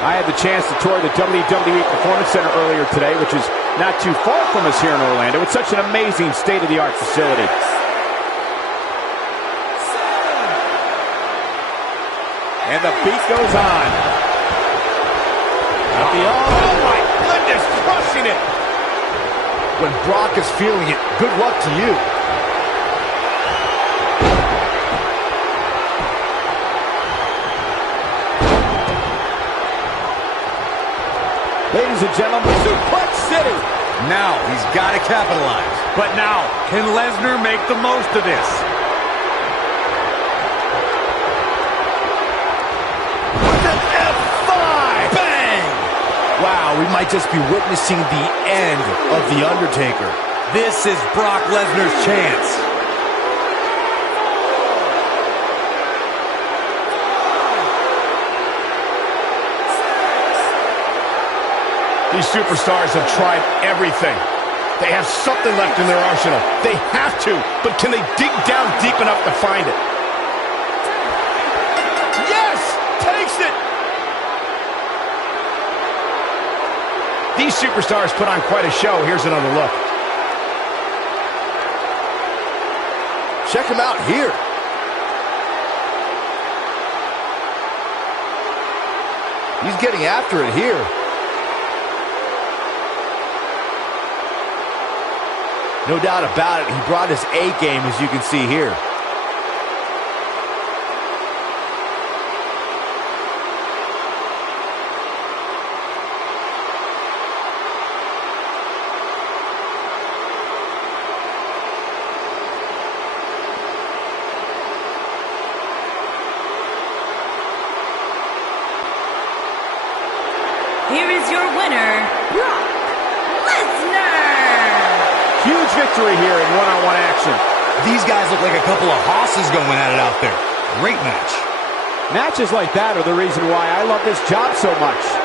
I had the chance to tour the WWE Performance Center earlier today, which is not too far from us here in Orlando. It's such an amazing state-of-the-art facility. And the beat goes on. Oh my goodness, crushing it. When Brock is feeling it, good luck to you. Ladies and gentlemen, Suplex City. Now he's got to capitalize. But now, can Lesnar make the most of this? With an F5! Bang! Wow, we might just be witnessing the end of The Undertaker. This is Brock Lesnar's chance. These superstars have tried everything. They have something left in their arsenal. They have to, but can they dig down deep enough to find it? Yes! Takes it! These superstars put on quite a show. Here's another look. Check him out here. He's getting after it here. No doubt about it, he brought his A game, as you can see here. Here is your winner, Brock Lesnar. Huge victory here in one-on-one action. These guys look like a couple of hosses going at it out there. Great match. Matches like that are the reason why I love this job so much.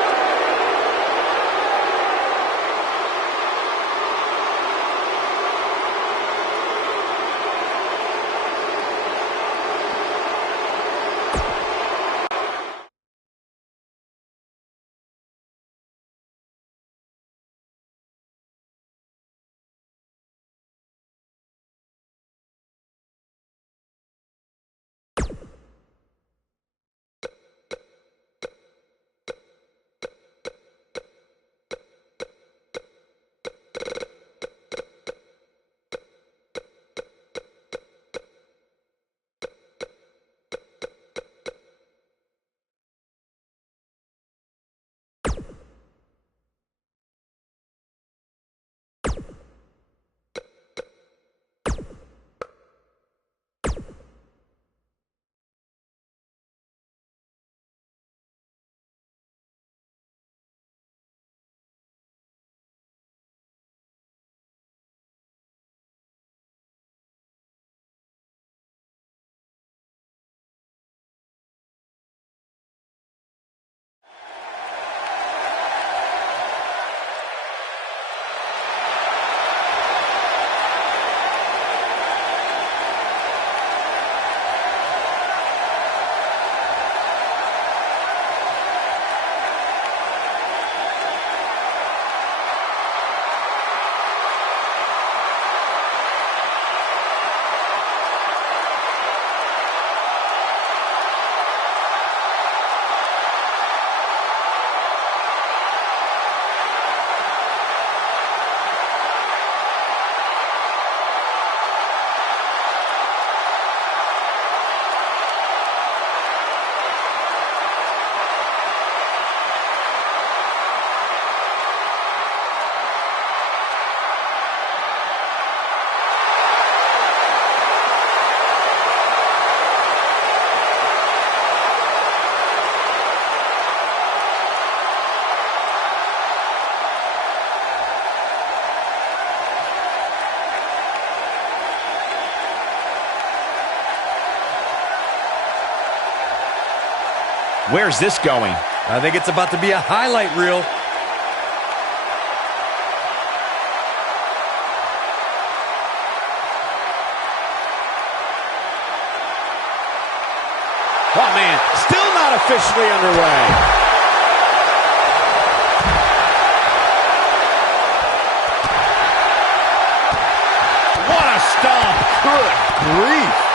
Where's this going? I think it's about to be a highlight reel. Oh, man, still not officially underway. What a stomp! Good grief.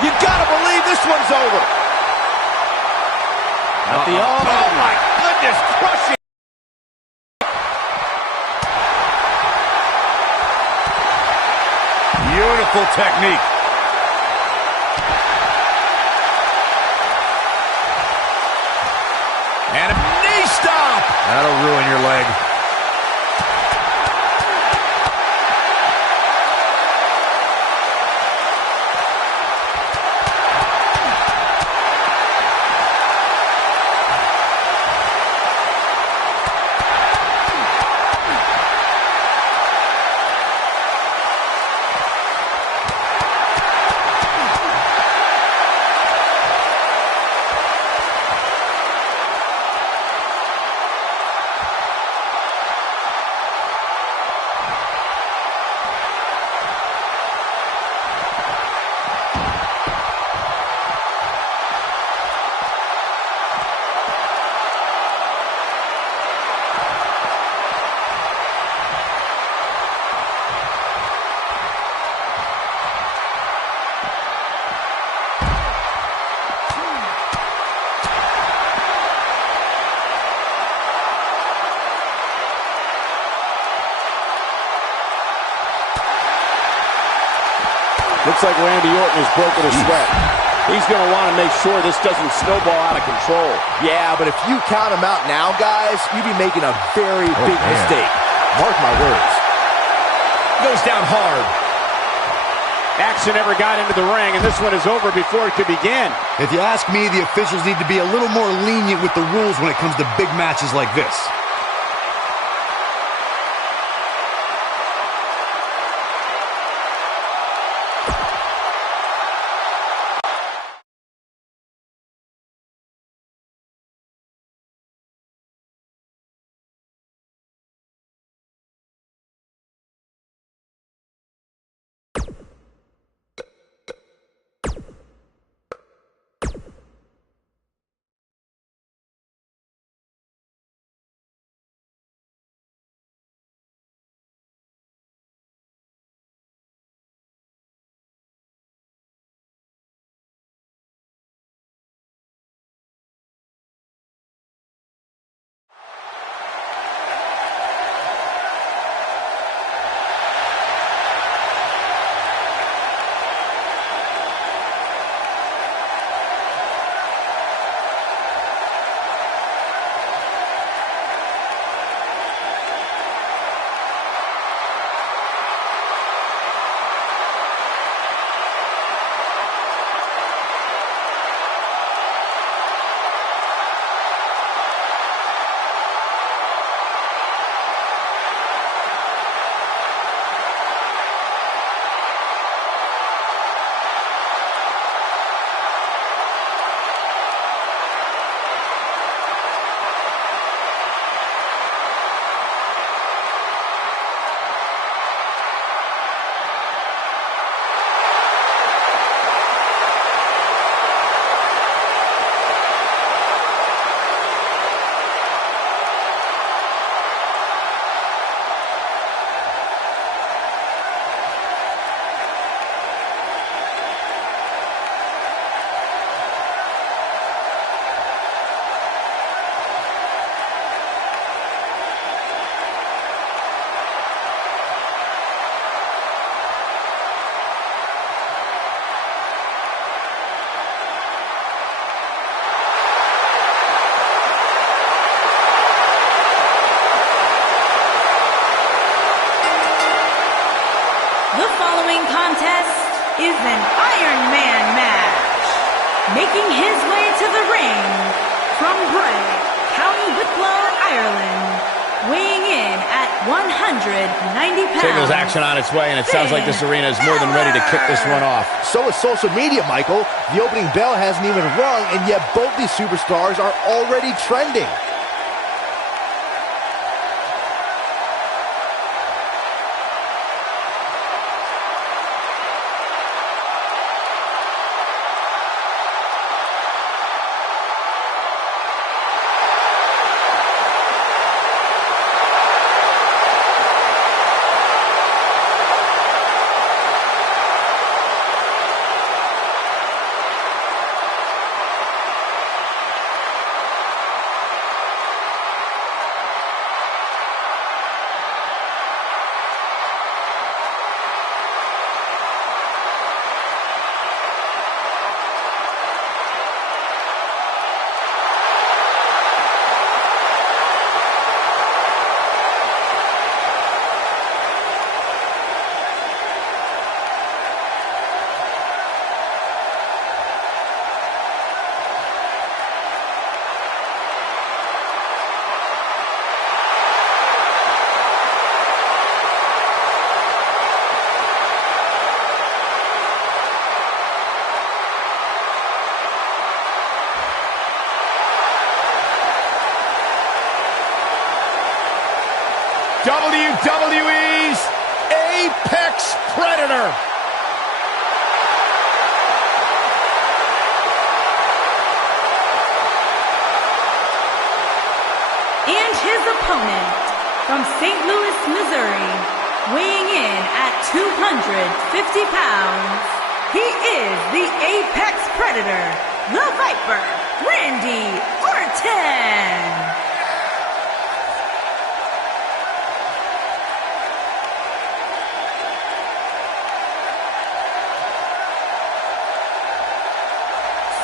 You gotta believe this one's over. At the Oh my goodness, crushing! Beautiful technique. And a knee stomp! That'll ruin your leg. Looks like Randy Orton has broken a sweat. He's going to want to make sure this doesn't snowball out of control. Yeah, but if you count him out now, guys, you'd be making a very big mistake. Mark my words. Goes down hard. action ever got into the ring, and this one is over before it could begin. If you ask me, the officials need to be a little more lenient with the rules when it comes to big matches like this. Is an Iron Man match. Making his way to the ring from Bray, County Wicklow, Ireland, weighing in at 190 pounds. Signals action on its way, and it sounds like this arena is more than ready to kick this one off. So is social media, Michael. The opening bell hasn't even rung, and yet both these superstars are already trending. WWE's Apex Predator. And his opponent from St. Louis, Missouri, weighing in at 250 pounds, he is the Apex Predator, the Viper, Randy Orton.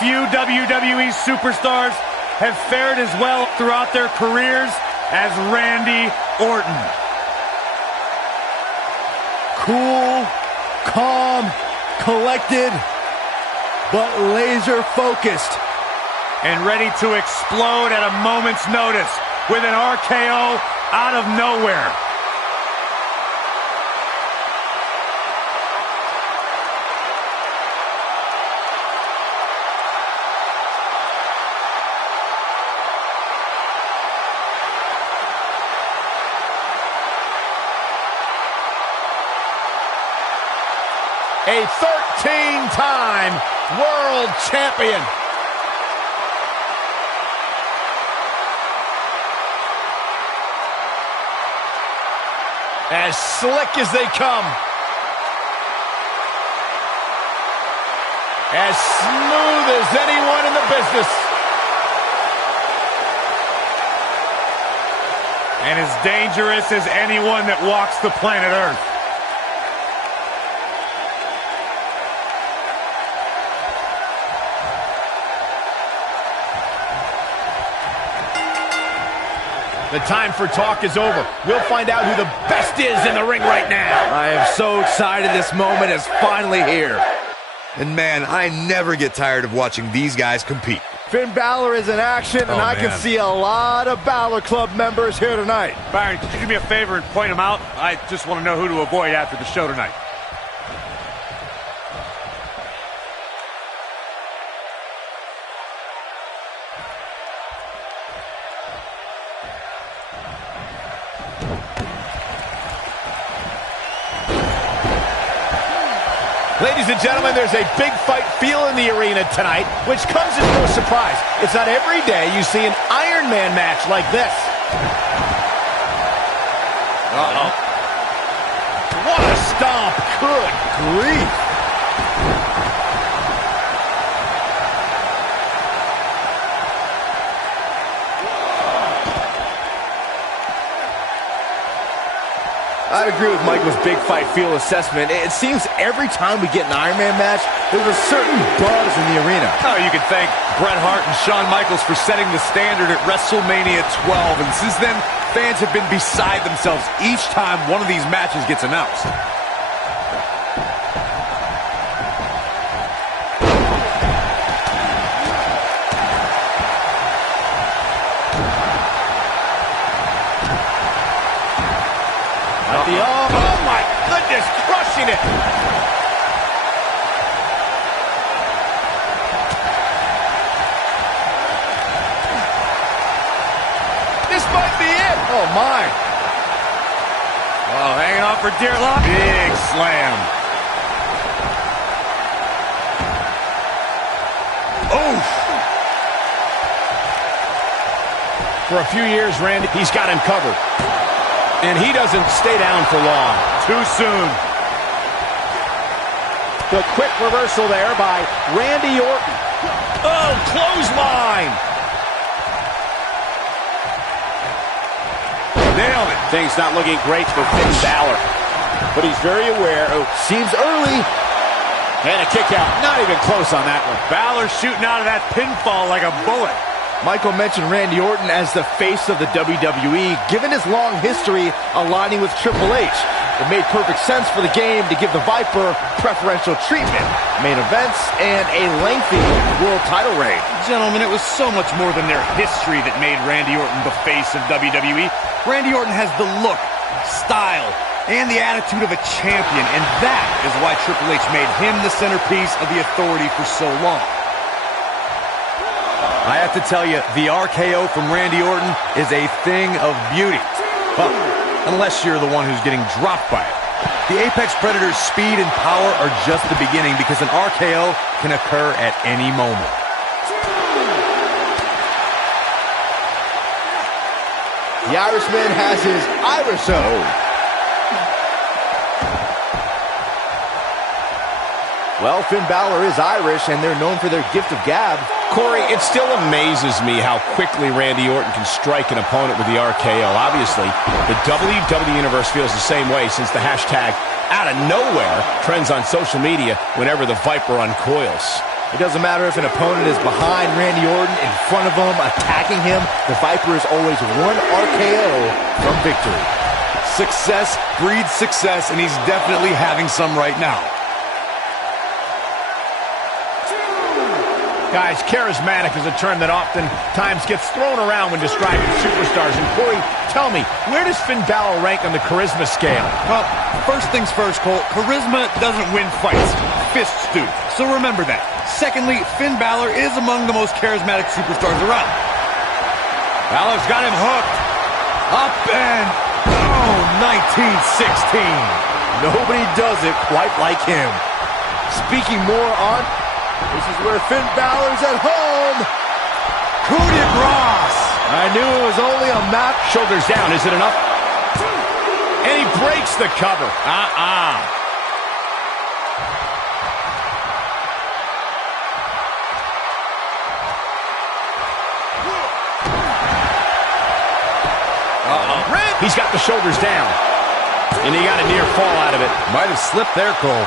Few WWE superstars have fared as well throughout their careers as Randy Orton. Cool, calm, collected, but laser focused. And ready to explode at a moment's notice with an RKO out of nowhere. A 13-time world champion. As slick as they come. As smooth as anyone in the business. And as dangerous as anyone that walks the planet Earth. The time for talk is over. We'll find out who the best is in the ring right now. I am so excited this moment is finally here. And man, I never get tired of watching these guys compete. Finn Balor is in action, and I can see a lot of Balor Club members here tonight. Byron, could you do me a favor and point them out? I just want to know who to avoid after the show tonight. Ladies and gentlemen, there's a big fight feel in the arena tonight, which comes as no surprise. It's not every day you see an Iron Man match like this. Uh-oh. What a stomp. Good grief. I'd agree with Michael's big fight feel assessment. It seems every time we get an Iron Man match, there's a certain buzz in the arena. Oh, you can thank Bret Hart and Shawn Michaels for setting the standard at WrestleMania 12. And since then, fans have been beside themselves each time one of these matches gets announced. Oh my goodness, crushing it. This might be it. Oh my. Oh, hanging on for dear life. Big slam. Oof. For a few years, Randy, he's got him covered. And he doesn't stay down for long. Too soon. The quick reversal there by Randy Orton. Oh, clothesline. Nailed it. Things not looking great for Finn Balor. But he's very aware. Oh, Seems early. and a kick out. Not even close on that one. Balor shooting out of that pinfall like a bullet. Michael mentioned Randy Orton as the face of the WWE, given his long history aligning with Triple H. It made perfect sense for the game to give the Viper preferential treatment, main events, and a lengthy world title reign. Gentlemen, it was so much more than their history that made Randy Orton the face of WWE. Randy Orton has the look, style, and the attitude of a champion, and that is why Triple H made him the centerpiece of the Authority for so long. I have to tell you, the RKO from Randy Orton is a thing of beauty. Well, unless you're the one who's getting dropped by it. The Apex Predator's speed and power are just the beginning because an RKO can occur at any moment. The Irishman has his Irish-O. Well, Finn Balor is Irish, and they're known for their gift of gab. Corey, it still amazes me how quickly Randy Orton can strike an opponent with the RKO. Obviously, the WWE Universe feels the same way since the hashtag out of nowhere trends on social media whenever the Viper uncoils. It doesn't matter if an opponent is behind Randy Orton, in front of him, attacking him. The Viper is always one RKO from victory. Success breeds success, and he's definitely having some right now. Guys, charismatic is a term that oftentimes gets thrown around when describing superstars. And Corey, tell me, where does Finn Balor rank on the charisma scale? Well, first things first, Cole. Charisma doesn't win fights. Fists do. So remember that. Secondly, Finn Balor is among the most charismatic superstars around. Balor's got him hooked. Up and... oh, 1916. Nobody does it quite like him. Speaking more on... this is where Finn Balor's at home. Coup de grace. I knew it was only a map. Shoulders down, is it enough? And he breaks the cover. He's got the shoulders down. And he got a near fall out of it. Might have slipped there, Cole.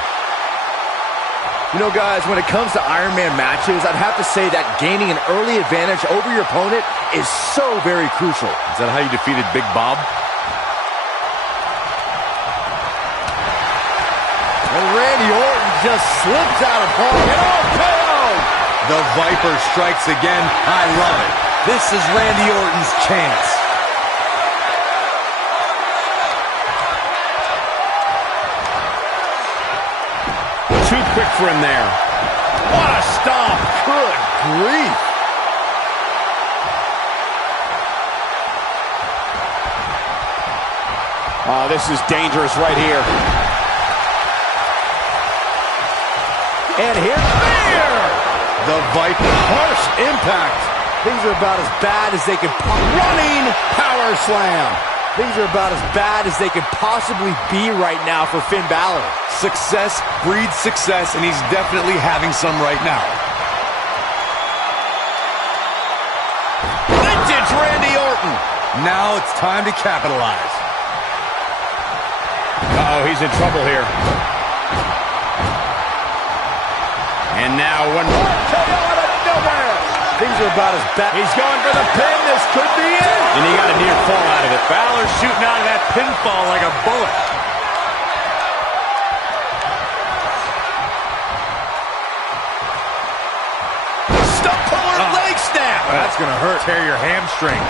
You know, guys, when it comes to Iron Man matches, I'd have to say that gaining an early advantage over your opponent is so very crucial. Is that how you defeated Big Bob? And Randy Orton just slips out of harm. And KO! The Viper strikes again. I love it. This is Randy Orton's chance. Too quick for him there. What a stomp. Good grief. Oh, this is dangerous right here. And here's Spear! The Viper. Harsh impact. Things are about as bad as they can... running power slam. Things are about as bad as they can possibly be right now for Finn Balor. Success breeds success, and he's definitely having some right now. Vintage Randy Orton. Now it's time to capitalize. Uh-oh, he's in trouble here. And now one more KO out of nowhere. Things are about as bad. He's going for the pin. This could be it. And he got a near fall out of it. Balor's shooting out of that pinfall like a bullet. Stuck forward leg snap. That's going to hurt. Tear your hamstring.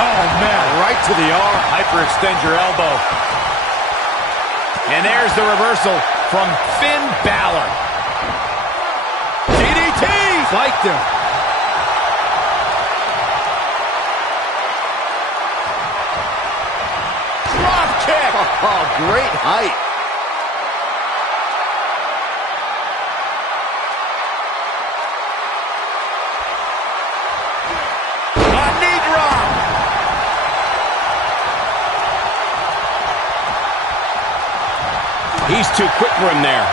Oh, man. Right to the arm. Hyperextend your elbow. And there's the reversal from Finn Balor. DDT! Spiked him. Drop kick! Oh, great height. A knee drop! He's too quick for him there.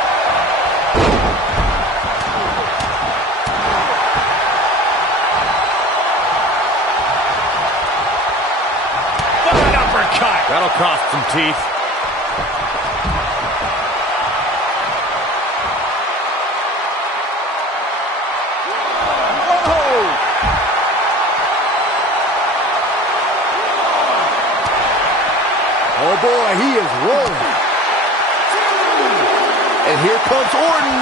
That'll cost some teeth. Whoa! Oh boy, he is rolling. And here comes Orton.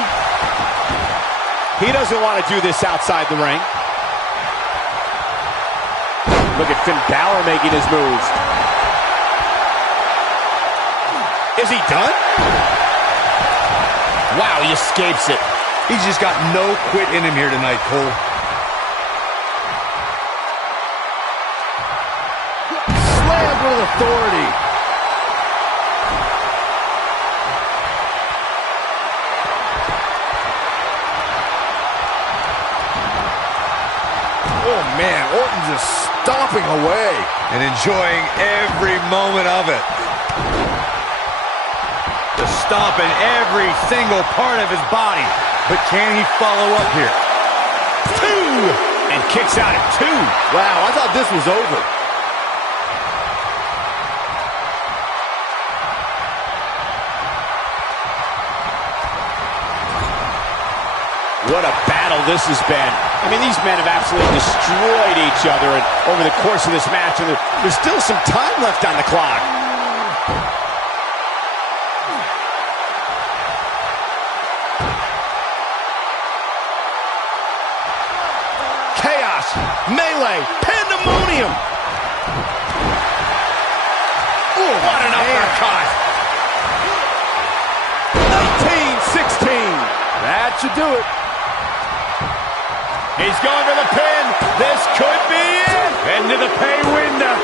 He doesn't want to do this outside the ring. Look at Finn Balor making his moves. Is he done? Wow, he escapes it. He's just got no quit in him here tonight, Cole. Slammed with authority. Oh, man, Orton just stomping away. And enjoying every moment of it. Just stomping every single part of his body. But can he follow up here? 2! And kicks out at 2. Wow, I thought this was over. What a battle this has been. I mean, these men have absolutely destroyed each other over the course of this match, and there's still some time left on the clock. Melee. Pandemonium. Ooh, what an uppercut. 19-16. That should do it. He's going for the pin. This could be it. Into the pay window.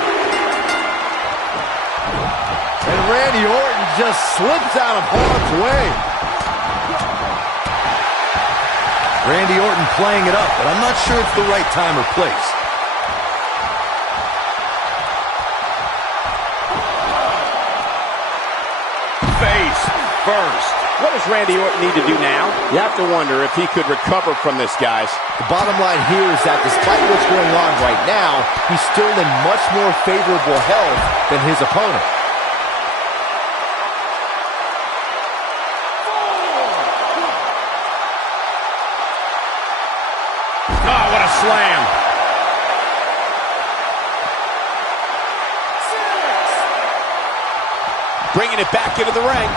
And Randy Orton just slips out of harm's way. Randy Orton playing it up, but I'm not sure it's the right time or place. Face first. What does Randy Orton need to do now? You have to wonder if he could recover from this, guys. The bottom line here is that despite what's going on right now, he's still in much more favorable health than his opponent. Oh, what a slam. Bringing it back into the ring.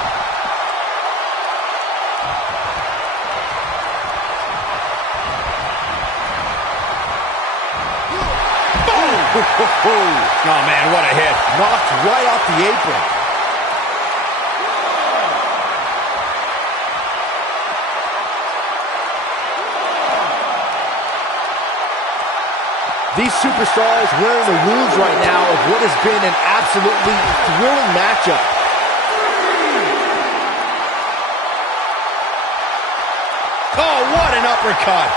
Oh, man, what a hit. Knocked right off the apron. These superstars wearing the wounds right now of what has been an absolutely thrilling matchup. Oh, what an uppercut.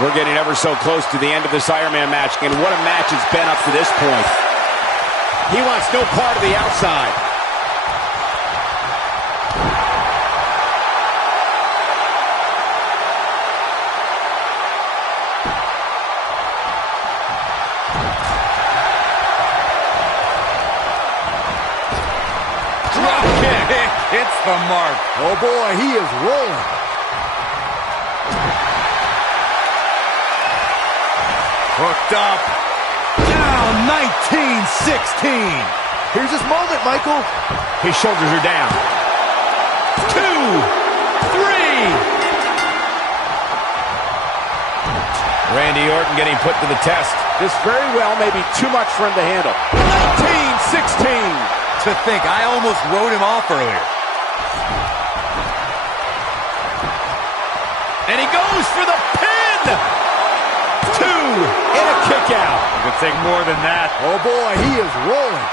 We're getting ever so close to the end of this Iron Man match, and what a match it's been up to this point. He wants no part of the outside. Drop kick. Hits the mark. Oh boy, he is rolling. Hooked up. Down 19-16. Here's his moment, Michael. His shoulders are down. 2, 3. Randy Orton getting put to the test. This very well may be too much for him to handle. 19-16. To think, I almost wrote him off earlier. And he goes for the pin. 2 and a kick out. It could take more than that. Oh boy, he is rolling.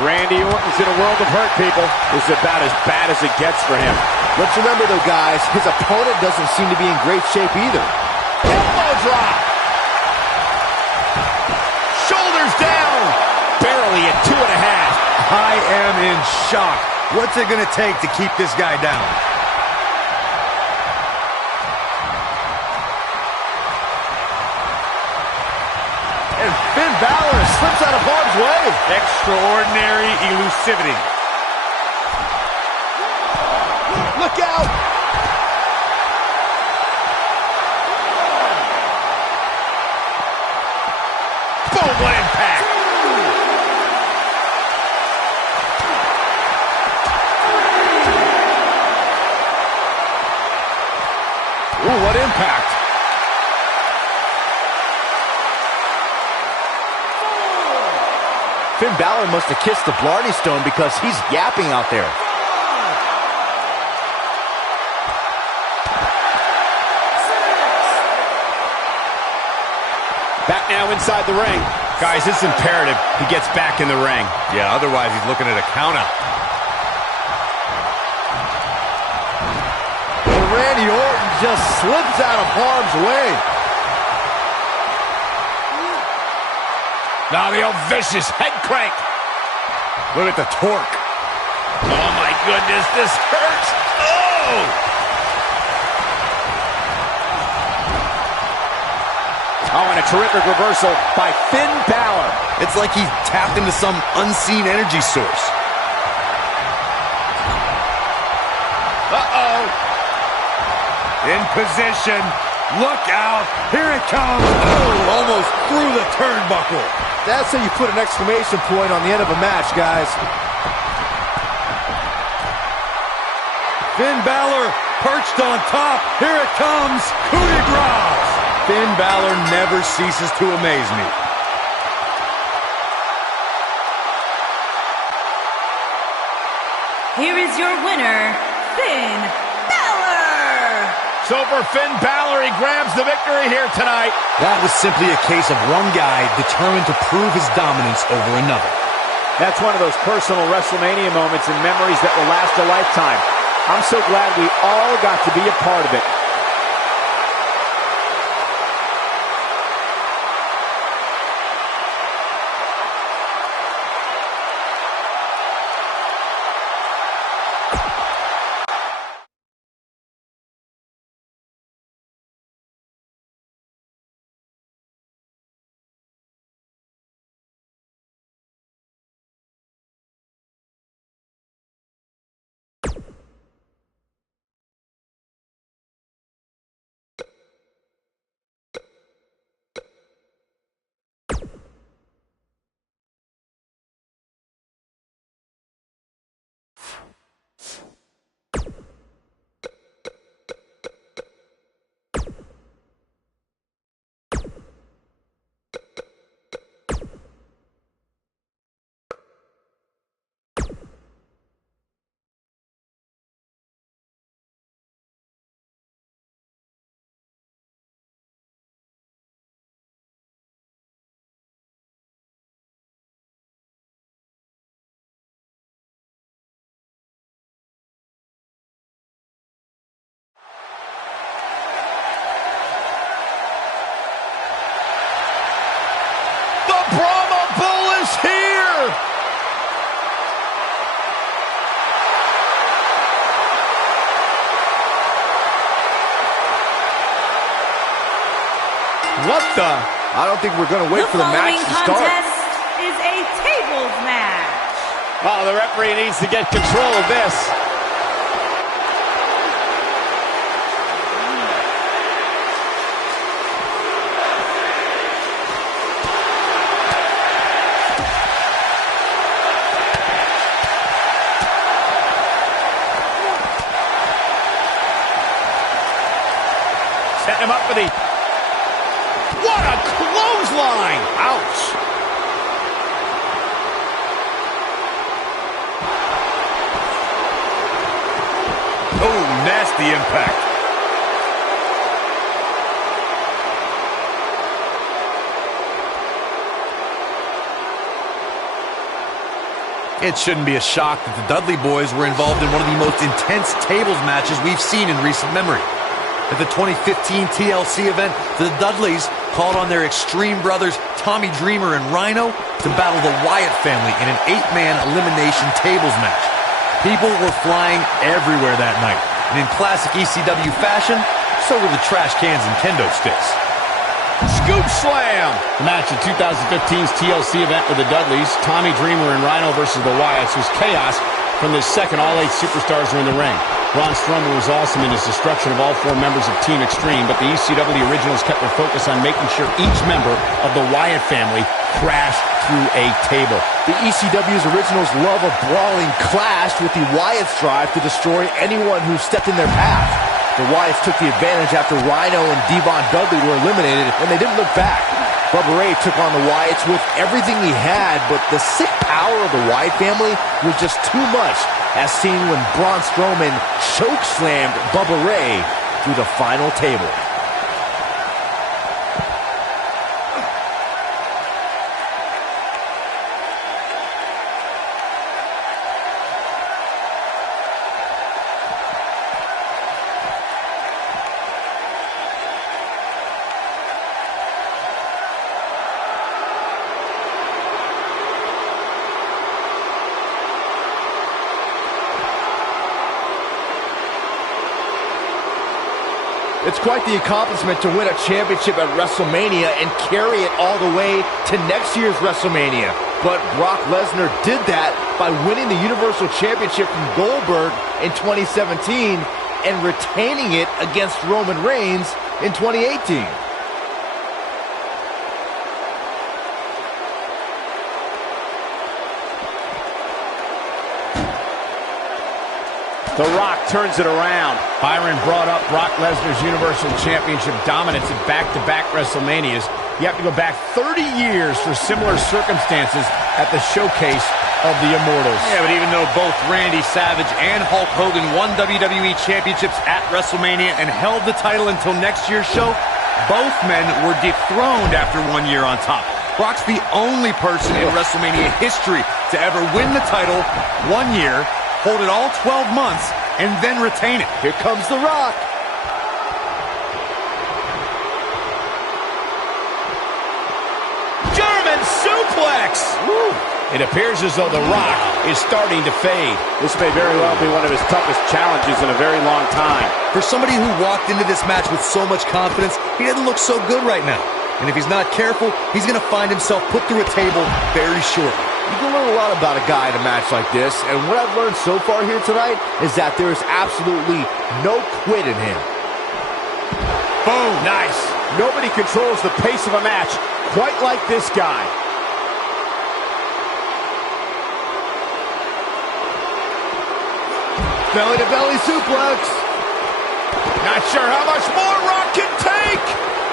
Randy Orton's in a world of hurt, people. This is about as bad as it gets for him. Let's remember, though, guys, his opponent doesn't seem to be in great shape either. Elbow drop. Shoulders down. Barely at 2.5. I am in shock. What's it going to take to keep this guy down? And Finn Balor slips out of harm's way. Extraordinary elusivity. Look out. Boom, what impact. Ooh, what impact. Finn Balor must have kissed the Blarney Stone because he's yapping out there. Back now inside the ring. Guys, it's imperative he gets back in the ring. Yeah, otherwise he's looking at a countout. And Randy Orton just slips out of harm's way. Now the old vicious head crank. Look at the torque. Oh my goodness, this hurts. Oh! Oh, and a terrific reversal by Finn Balor. It's like he tapped into some unseen energy source. In position. Look out. Here it comes. Oh, almost through the turnbuckle. That's how you put an exclamation point on the end of a match, guys. Finn Balor perched on top. Here it comes. Coup de grace. Finn Balor never ceases to amaze me. Here is your winner, Finn Balor. So for Finn Balor, he grabs the victory here tonight. That was simply a case of one guy determined to prove his dominance over another. That's one of those personal WrestleMania moments and memories that will last a lifetime. I'm so glad we all got to be a part of it. Brahma Bull is here! What the? I don't think we're going to wait for the match to start. The following contest is a tables match. Oh, the referee needs to get control of this. Setting him up for the... What a clothesline! Ouch! Oh, nasty impact. It shouldn't be a shock that the Dudley Boys were involved in one of the most intense tables matches we've seen in recent memory. At the 2015 TLC event, the Dudleys called on their Extreme brothers Tommy Dreamer and Rhino to battle the Wyatt family in an 8-man elimination tables match. People were flying everywhere that night, and in classic ECW fashion, so were the trash cans and kendo sticks. Scoop slam! The match at 2015's TLC event with the Dudleys, Tommy Dreamer and Rhino versus the Wyatts, was chaos from the second all 8 superstars were in the ring. Braun Strowman was awesome in his destruction of all 4 members of Team Extreme, but the ECW originals kept their focus on making sure each member of the Wyatt family crashed through a table. The ECW's originals love a brawling clash with the Wyatts drive to destroy anyone who stepped in their path. The Wyatts took the advantage after Rhino and Devon Dudley were eliminated, and they didn't look back. Bubba Ray took on the Wyatts with everything he had, but the sick power of the Wyatt family was just too much, as seen when Braun Strowman choke-slammed Bubba Ray through the final table. It's quite the accomplishment to win a championship at WrestleMania and carry it all the way to next year's WrestleMania. But Brock Lesnar did that by winning the Universal Championship from Goldberg in 2017 and retaining it against Roman Reigns in 2018. The Rock turns it around. Byron brought up Brock Lesnar's Universal Championship dominance in back-to-back WrestleManias. You have to go back 30 years for similar circumstances at the showcase of the Immortals. Yeah, but even though both Randy Savage and Hulk Hogan won WWE Championships at WrestleMania and held the title until next year's show, both men were dethroned after 1 year on top. Brock's the only person in WrestleMania history to ever win the title 1 year, hold it all 12 months, and then retain it. Here comes The Rock. German suplex! Woo. It appears as though The Rock is starting to fade. This may very well be one of his toughest challenges in a very long time. For somebody who walked into this match with so much confidence, he doesn't look so good right now. And if he's not careful, he's going to find himself put through a table very shortly. You can learn a lot about a guy in a match like this, and what I've learned so far here tonight is that there is absolutely no quit in him. Boom! Nice. Nobody controls the pace of a match quite like this guy. Belly-to-belly suplex. Not sure how much more Rock can take.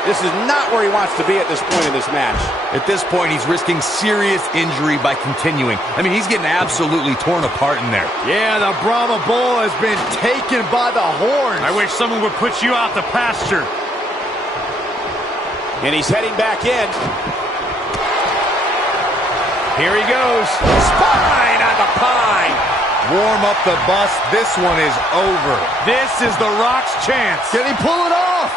This is not where he wants to be at this point in this match. At this point, he's risking serious injury by continuing. I mean, he's getting absolutely torn apart in there. Yeah, the Brahma Bull has been taken by the horns. I wish someone would put you out the pasture. And he's heading back in. Here he goes. Spine on the pine. Warm up the bus. This one is over. This is The Rock's chance. Can he pull it off?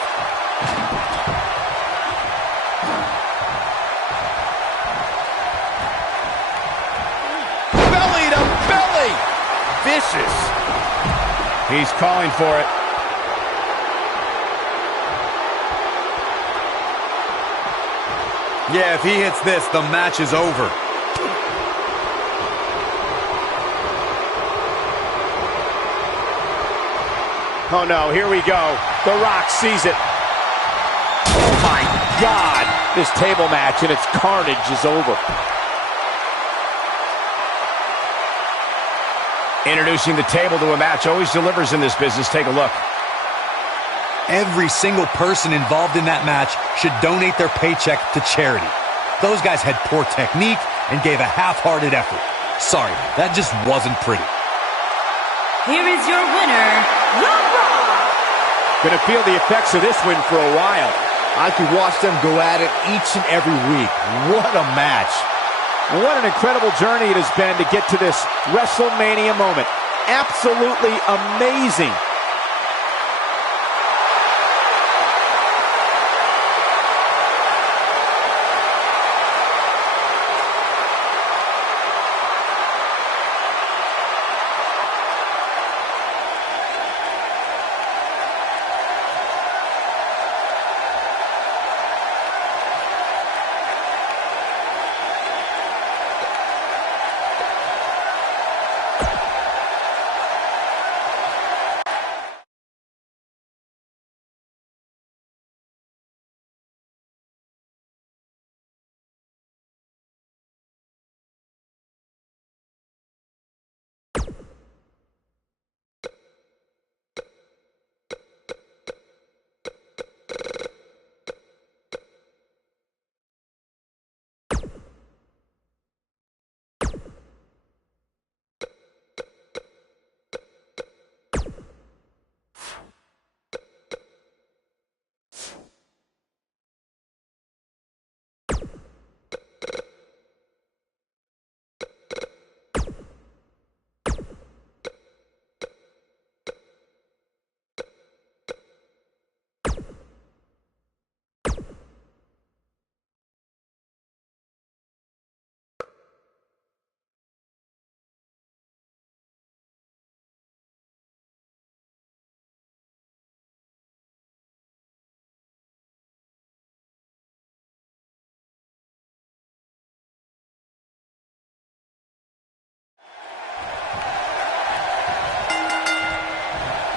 Belly to belly. Vicious. He's calling for it. Yeah, if he hits this, the match is over. Oh no, here we go. The Rock sees it. Oh my God. This table match and its carnage is over. Introducing the table to a match always delivers in this business. Take a look. Every single person involved in that match should donate their paycheck to charity. Those guys had poor technique and gave a half-hearted effort. Sorry, that just wasn't pretty. Here is your winner, The Rock. Gonna feel the effects of this win for a while. I could watch them go at it each and every week. What a match. And what an incredible journey it has been to get to this WrestleMania moment. Absolutely amazing.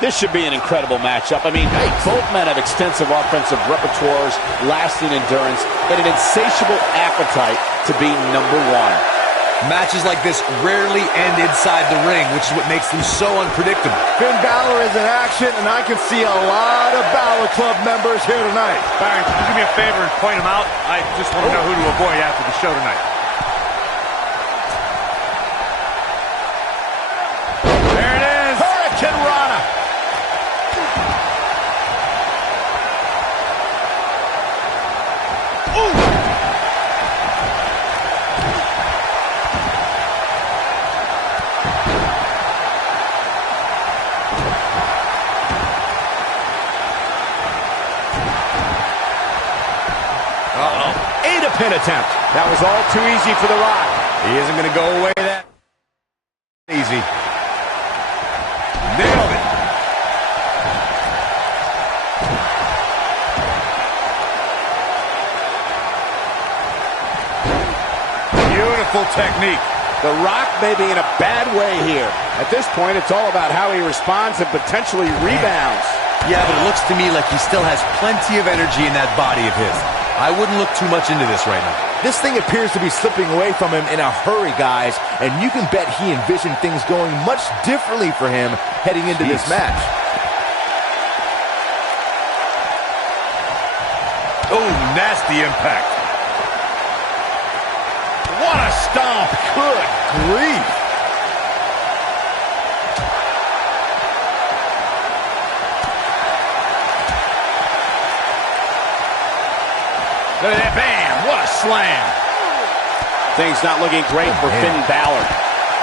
This should be an incredible matchup. I mean, both men have extensive offensive repertoires, lasting endurance, and an insatiable appetite to be number one. Matches like this rarely end inside the ring, which is what makes them so unpredictable. Finn Balor is in action, and I can see a lot of Balor Club members here tonight. Byron, can you do me a favor and point them out? I just want to know who to avoid after the show tonight. There it is. Hurricane Rana. Pin attempt. That was all too easy for The Rock. He isn't going to go away that easy. Nailed it. Beautiful technique. The Rock may be in a bad way here. At this point, it's all about how he responds and potentially rebounds. Yeah, but it looks to me like he still has plenty of energy in that body of his. I wouldn't look too much into this right now. This thing appears to be slipping away from him in a hurry, guys, and you can bet he envisioned things going much differently for him heading into this match. Oh, nasty impact. What a stomp! Good grief! Look at that, bam! What a slam! Things not looking great for Finn Balor.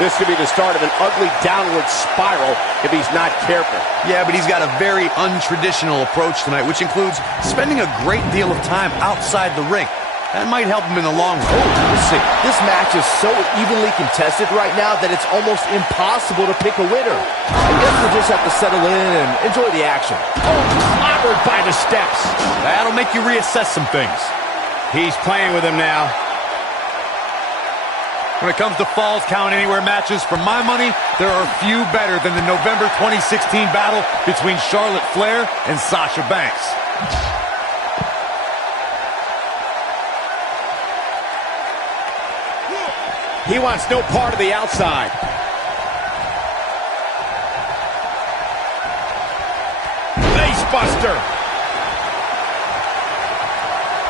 This could be the start of an ugly downward spiral if he's not careful. Yeah, but he's got a very untraditional approach tonight, which includes spending a great deal of time outside the ring. That might help him in the long run. We'll see. This match is so evenly contested right now that it's almost impossible to pick a winner. I guess we'll just have to settle in and enjoy the action. Oh, clobbered by the steps. That'll make you reassess some things. He's playing with him now. When it comes to Falls Count Anywhere matches, for my money, there are few better than the November 2016 battle between Charlotte Flair and Sasha Banks. He wants no part of the outside. Face buster.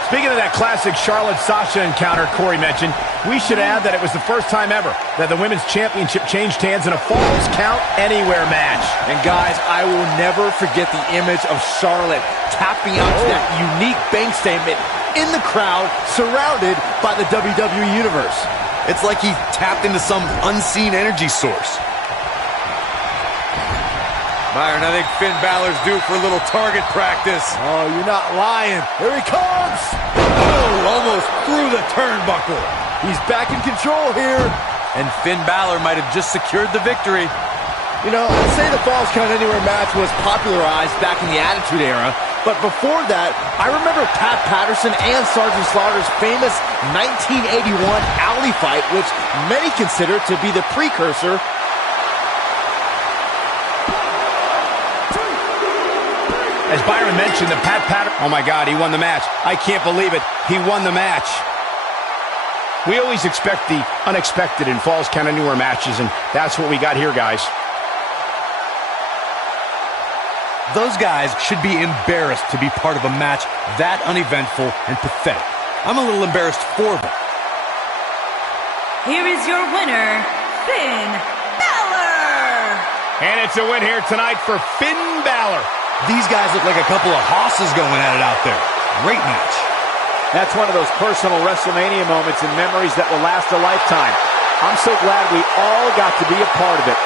Speaking of that classic Charlotte-Sasha encounter Corey mentioned, we should add that it was the first time ever that the Women's Championship changed hands in a Falls Count Anywhere match. And guys, I will never forget the image of Charlotte tapping out to that unique bank statement in the crowd, surrounded by the WWE Universe. It's like he tapped into some unseen energy source. Byron, I think Finn Balor's due for a little target practice. Oh, you're not lying. Here he comes. Oh, almost through the turnbuckle. He's back in control here. And Finn Balor might have just secured the victory. You know, I'd say the Falls Count Anywhere match was popularized back in the Attitude Era, but before that, I remember Pat Patterson and Sergeant Slaughter's famous 1981 alley fight, which many consider to be the precursor. As Byron mentioned, the Pat Patterson... Oh, my God, he won the match. I can't believe it. He won the match. We always expect the unexpected in Falls Count Anywhere matches, and that's what we got here, guys. Those guys should be embarrassed to be part of a match that uneventful and pathetic. I'm a little embarrassed for them. Here is your winner, Finn Balor! And it's a win here tonight for Finn Balor. These guys look like a couple of hosses going at it out there. Great match. That's one of those personal WrestleMania moments and memories that will last a lifetime. I'm so glad we all got to be a part of it.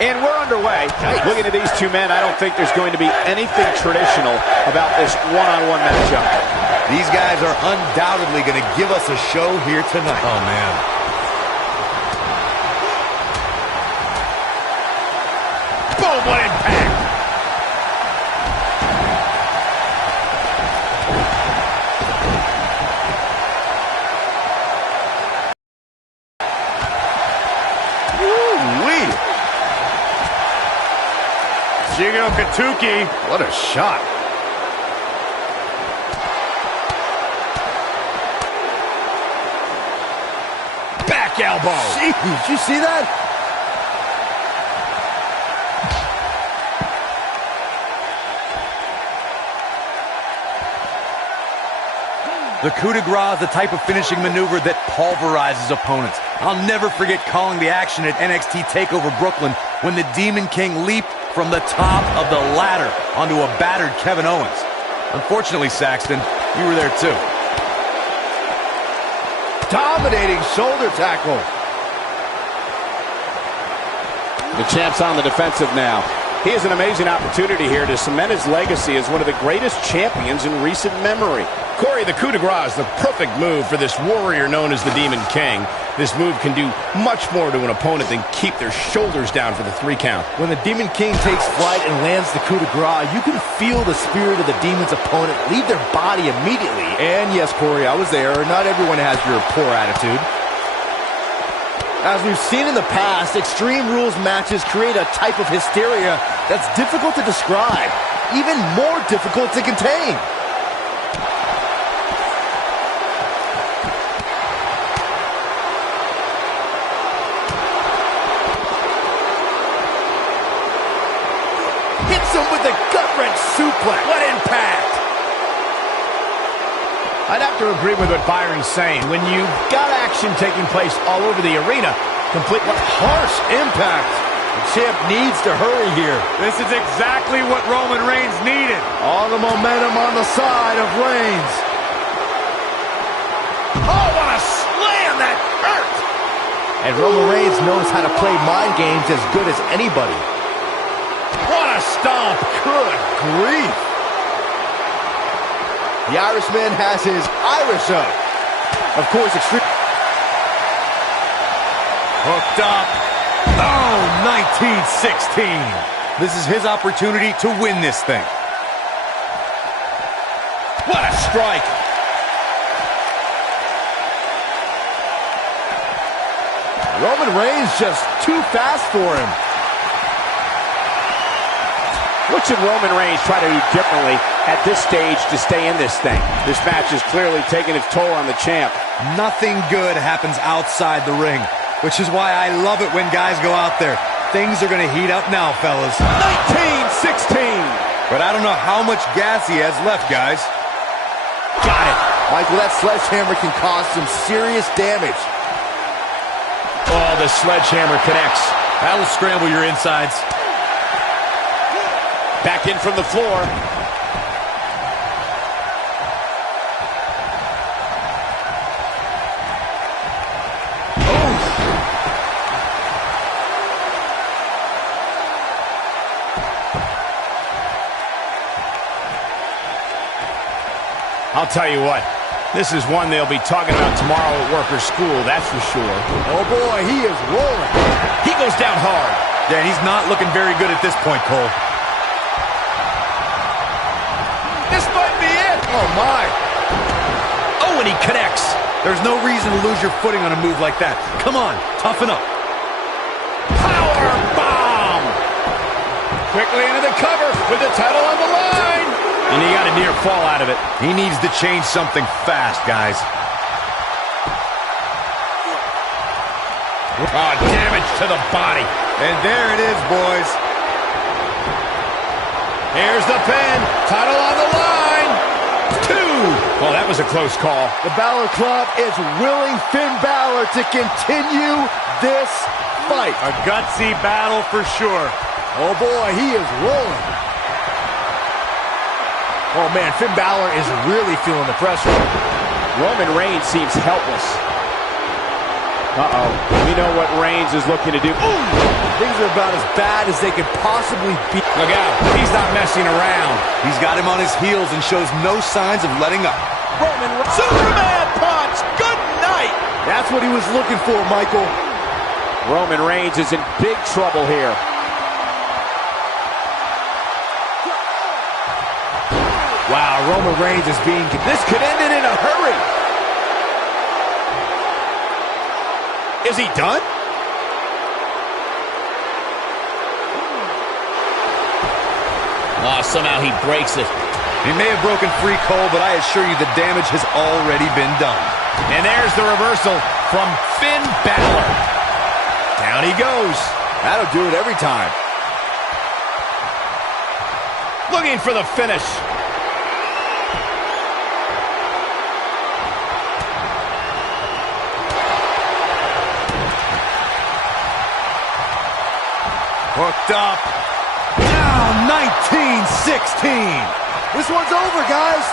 And we're underway. Nice. Looking at these two men, I don't think there's going to be anything traditional about this one-on-one matchup. These guys are undoubtedly going to give us a show here tonight. Oh, man. Boom, what impact! Woo-wee. Shingo Katuki. What a shot. Back elbow. Jeez, did you see that? The coup de grace is the type of finishing maneuver that pulverizes opponents. I'll never forget calling the action at NXT TakeOver Brooklyn when the Demon King leaped from the top of the ladder onto a battered Kevin Owens. Unfortunately, Saxton, you were there too. Dominating shoulder tackle. The champ's on the defensive now. He has an amazing opportunity here to cement his legacy as one of the greatest champions in recent memory. Corey, the coup de grace is the perfect move for this warrior known as the Demon King. This move can do much more to an opponent than keep their shoulders down for the 3 count. When the Demon King takes flight and lands the coup de grace, you can feel the spirit of the Demon's opponent leave their body immediately. And yes, Corey, I was there. Not everyone has your poor attitude. As we've seen in the past, Extreme Rules matches create a type of hysteria that's difficult to describe, even more difficult to contain. Hits him with a gut-wrench suplex. What impact! I'd have to agree with what Byron's saying. When you've got action taking place all over the arena, complete Harsh impact. The champ needs to hurry here. This is exactly what Roman Reigns needed. All the momentum on the side of Reigns. Oh, what a slam! That hurt! And Roman Reigns knows how to play mind games as good as anybody. What a stomp! Good grief. The Irishman has his Irish up. Of course, Extreme... Hooked up. Oh, 1916. This is his opportunity to win this thing. What a strike! Roman Reigns just too fast for him. What should Roman Reigns try to do differently at this stage to stay in this thing? This match is clearly taking its toll on the champ. Nothing good happens outside the ring, which is why I love it when guys go out there. Things are going to heat up now, fellas. 1916! But I don't know how much gas he has left, guys. Got it! Michael, that sledgehammer can cause some serious damage. Oh, the sledgehammer connects. That'll scramble your insides. Back in from the floor. I'll tell you what, this is one they'll be talking about tomorrow at workers' school, that's for sure. Oh boy, he is rolling. He goes down hard. Yeah, he's not looking very good at this point, Cole. This might be it. Oh my. Oh, and he connects. There's no reason to lose your footing on a move like that. Come on, toughen up. Power bomb. Quickly into the cover with the title on the line. And he got a near fall out of it. He needs to change something fast, guys. Oh, damage to the body. And there it is, boys. Here's the pin. Title on the line. 2. Well, that was a close call. The Balor Club is willing Finn Balor to continue this fight. A gutsy battle for sure. Oh boy, he is rolling. Oh man, Finn Balor is really feeling the pressure. Roman Reigns seems helpless. Uh-oh. We know what Reigns is looking to do. Ooh! Things are about as bad as they could possibly be. Look out. He's not messing around. He's got him on his heels and shows no signs of letting up. Superman punch! Good night! That's what he was looking for, Michael. Roman Reigns is in big trouble here. Wow, Roman Reigns is being... This could end it in a hurry. Is he done? Oh, somehow he breaks it. He may have broken free, Cole, but I assure you the damage has already been done. And there's the reversal from Finn Balor. Down he goes. That'll do it every time. Looking for the finish. Hooked up. Down 19-16. This one's over, guys.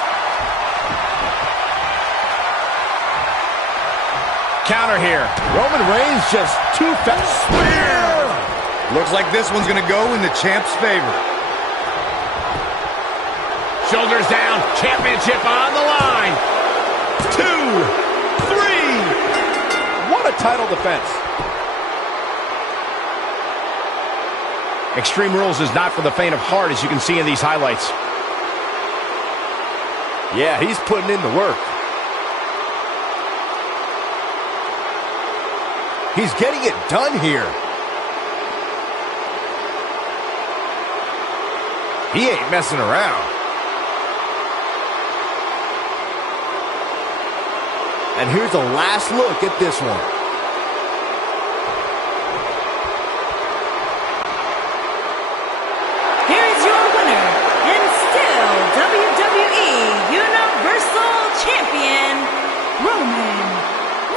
Counter here. Roman Reigns just too fast. Spear! Looks like this one's going to go in the champ's favor. Shoulders down. Championship on the line. 2, 3. What a title defense. Extreme Rules is not for the faint of heart, as you can see in these highlights. Yeah, he's putting in the work. He's getting it done here. He ain't messing around. And here's a last look at this one. Here is your winner, and still WWE Universal Champion, Roman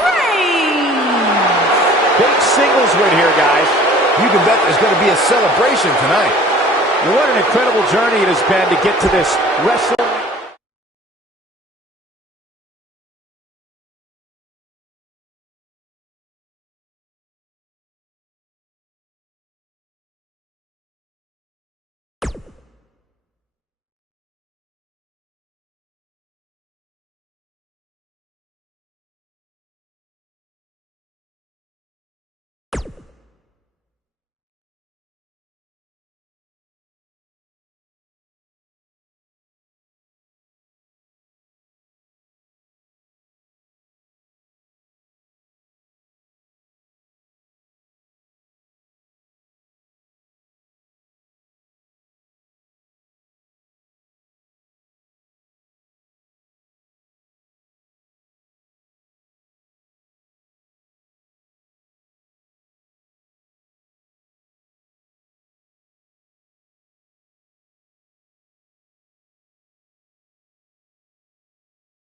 Reigns. Big singles win here, guys. You can bet there's going to be a celebration tonight. And what an incredible journey it has been to get to this wrestling.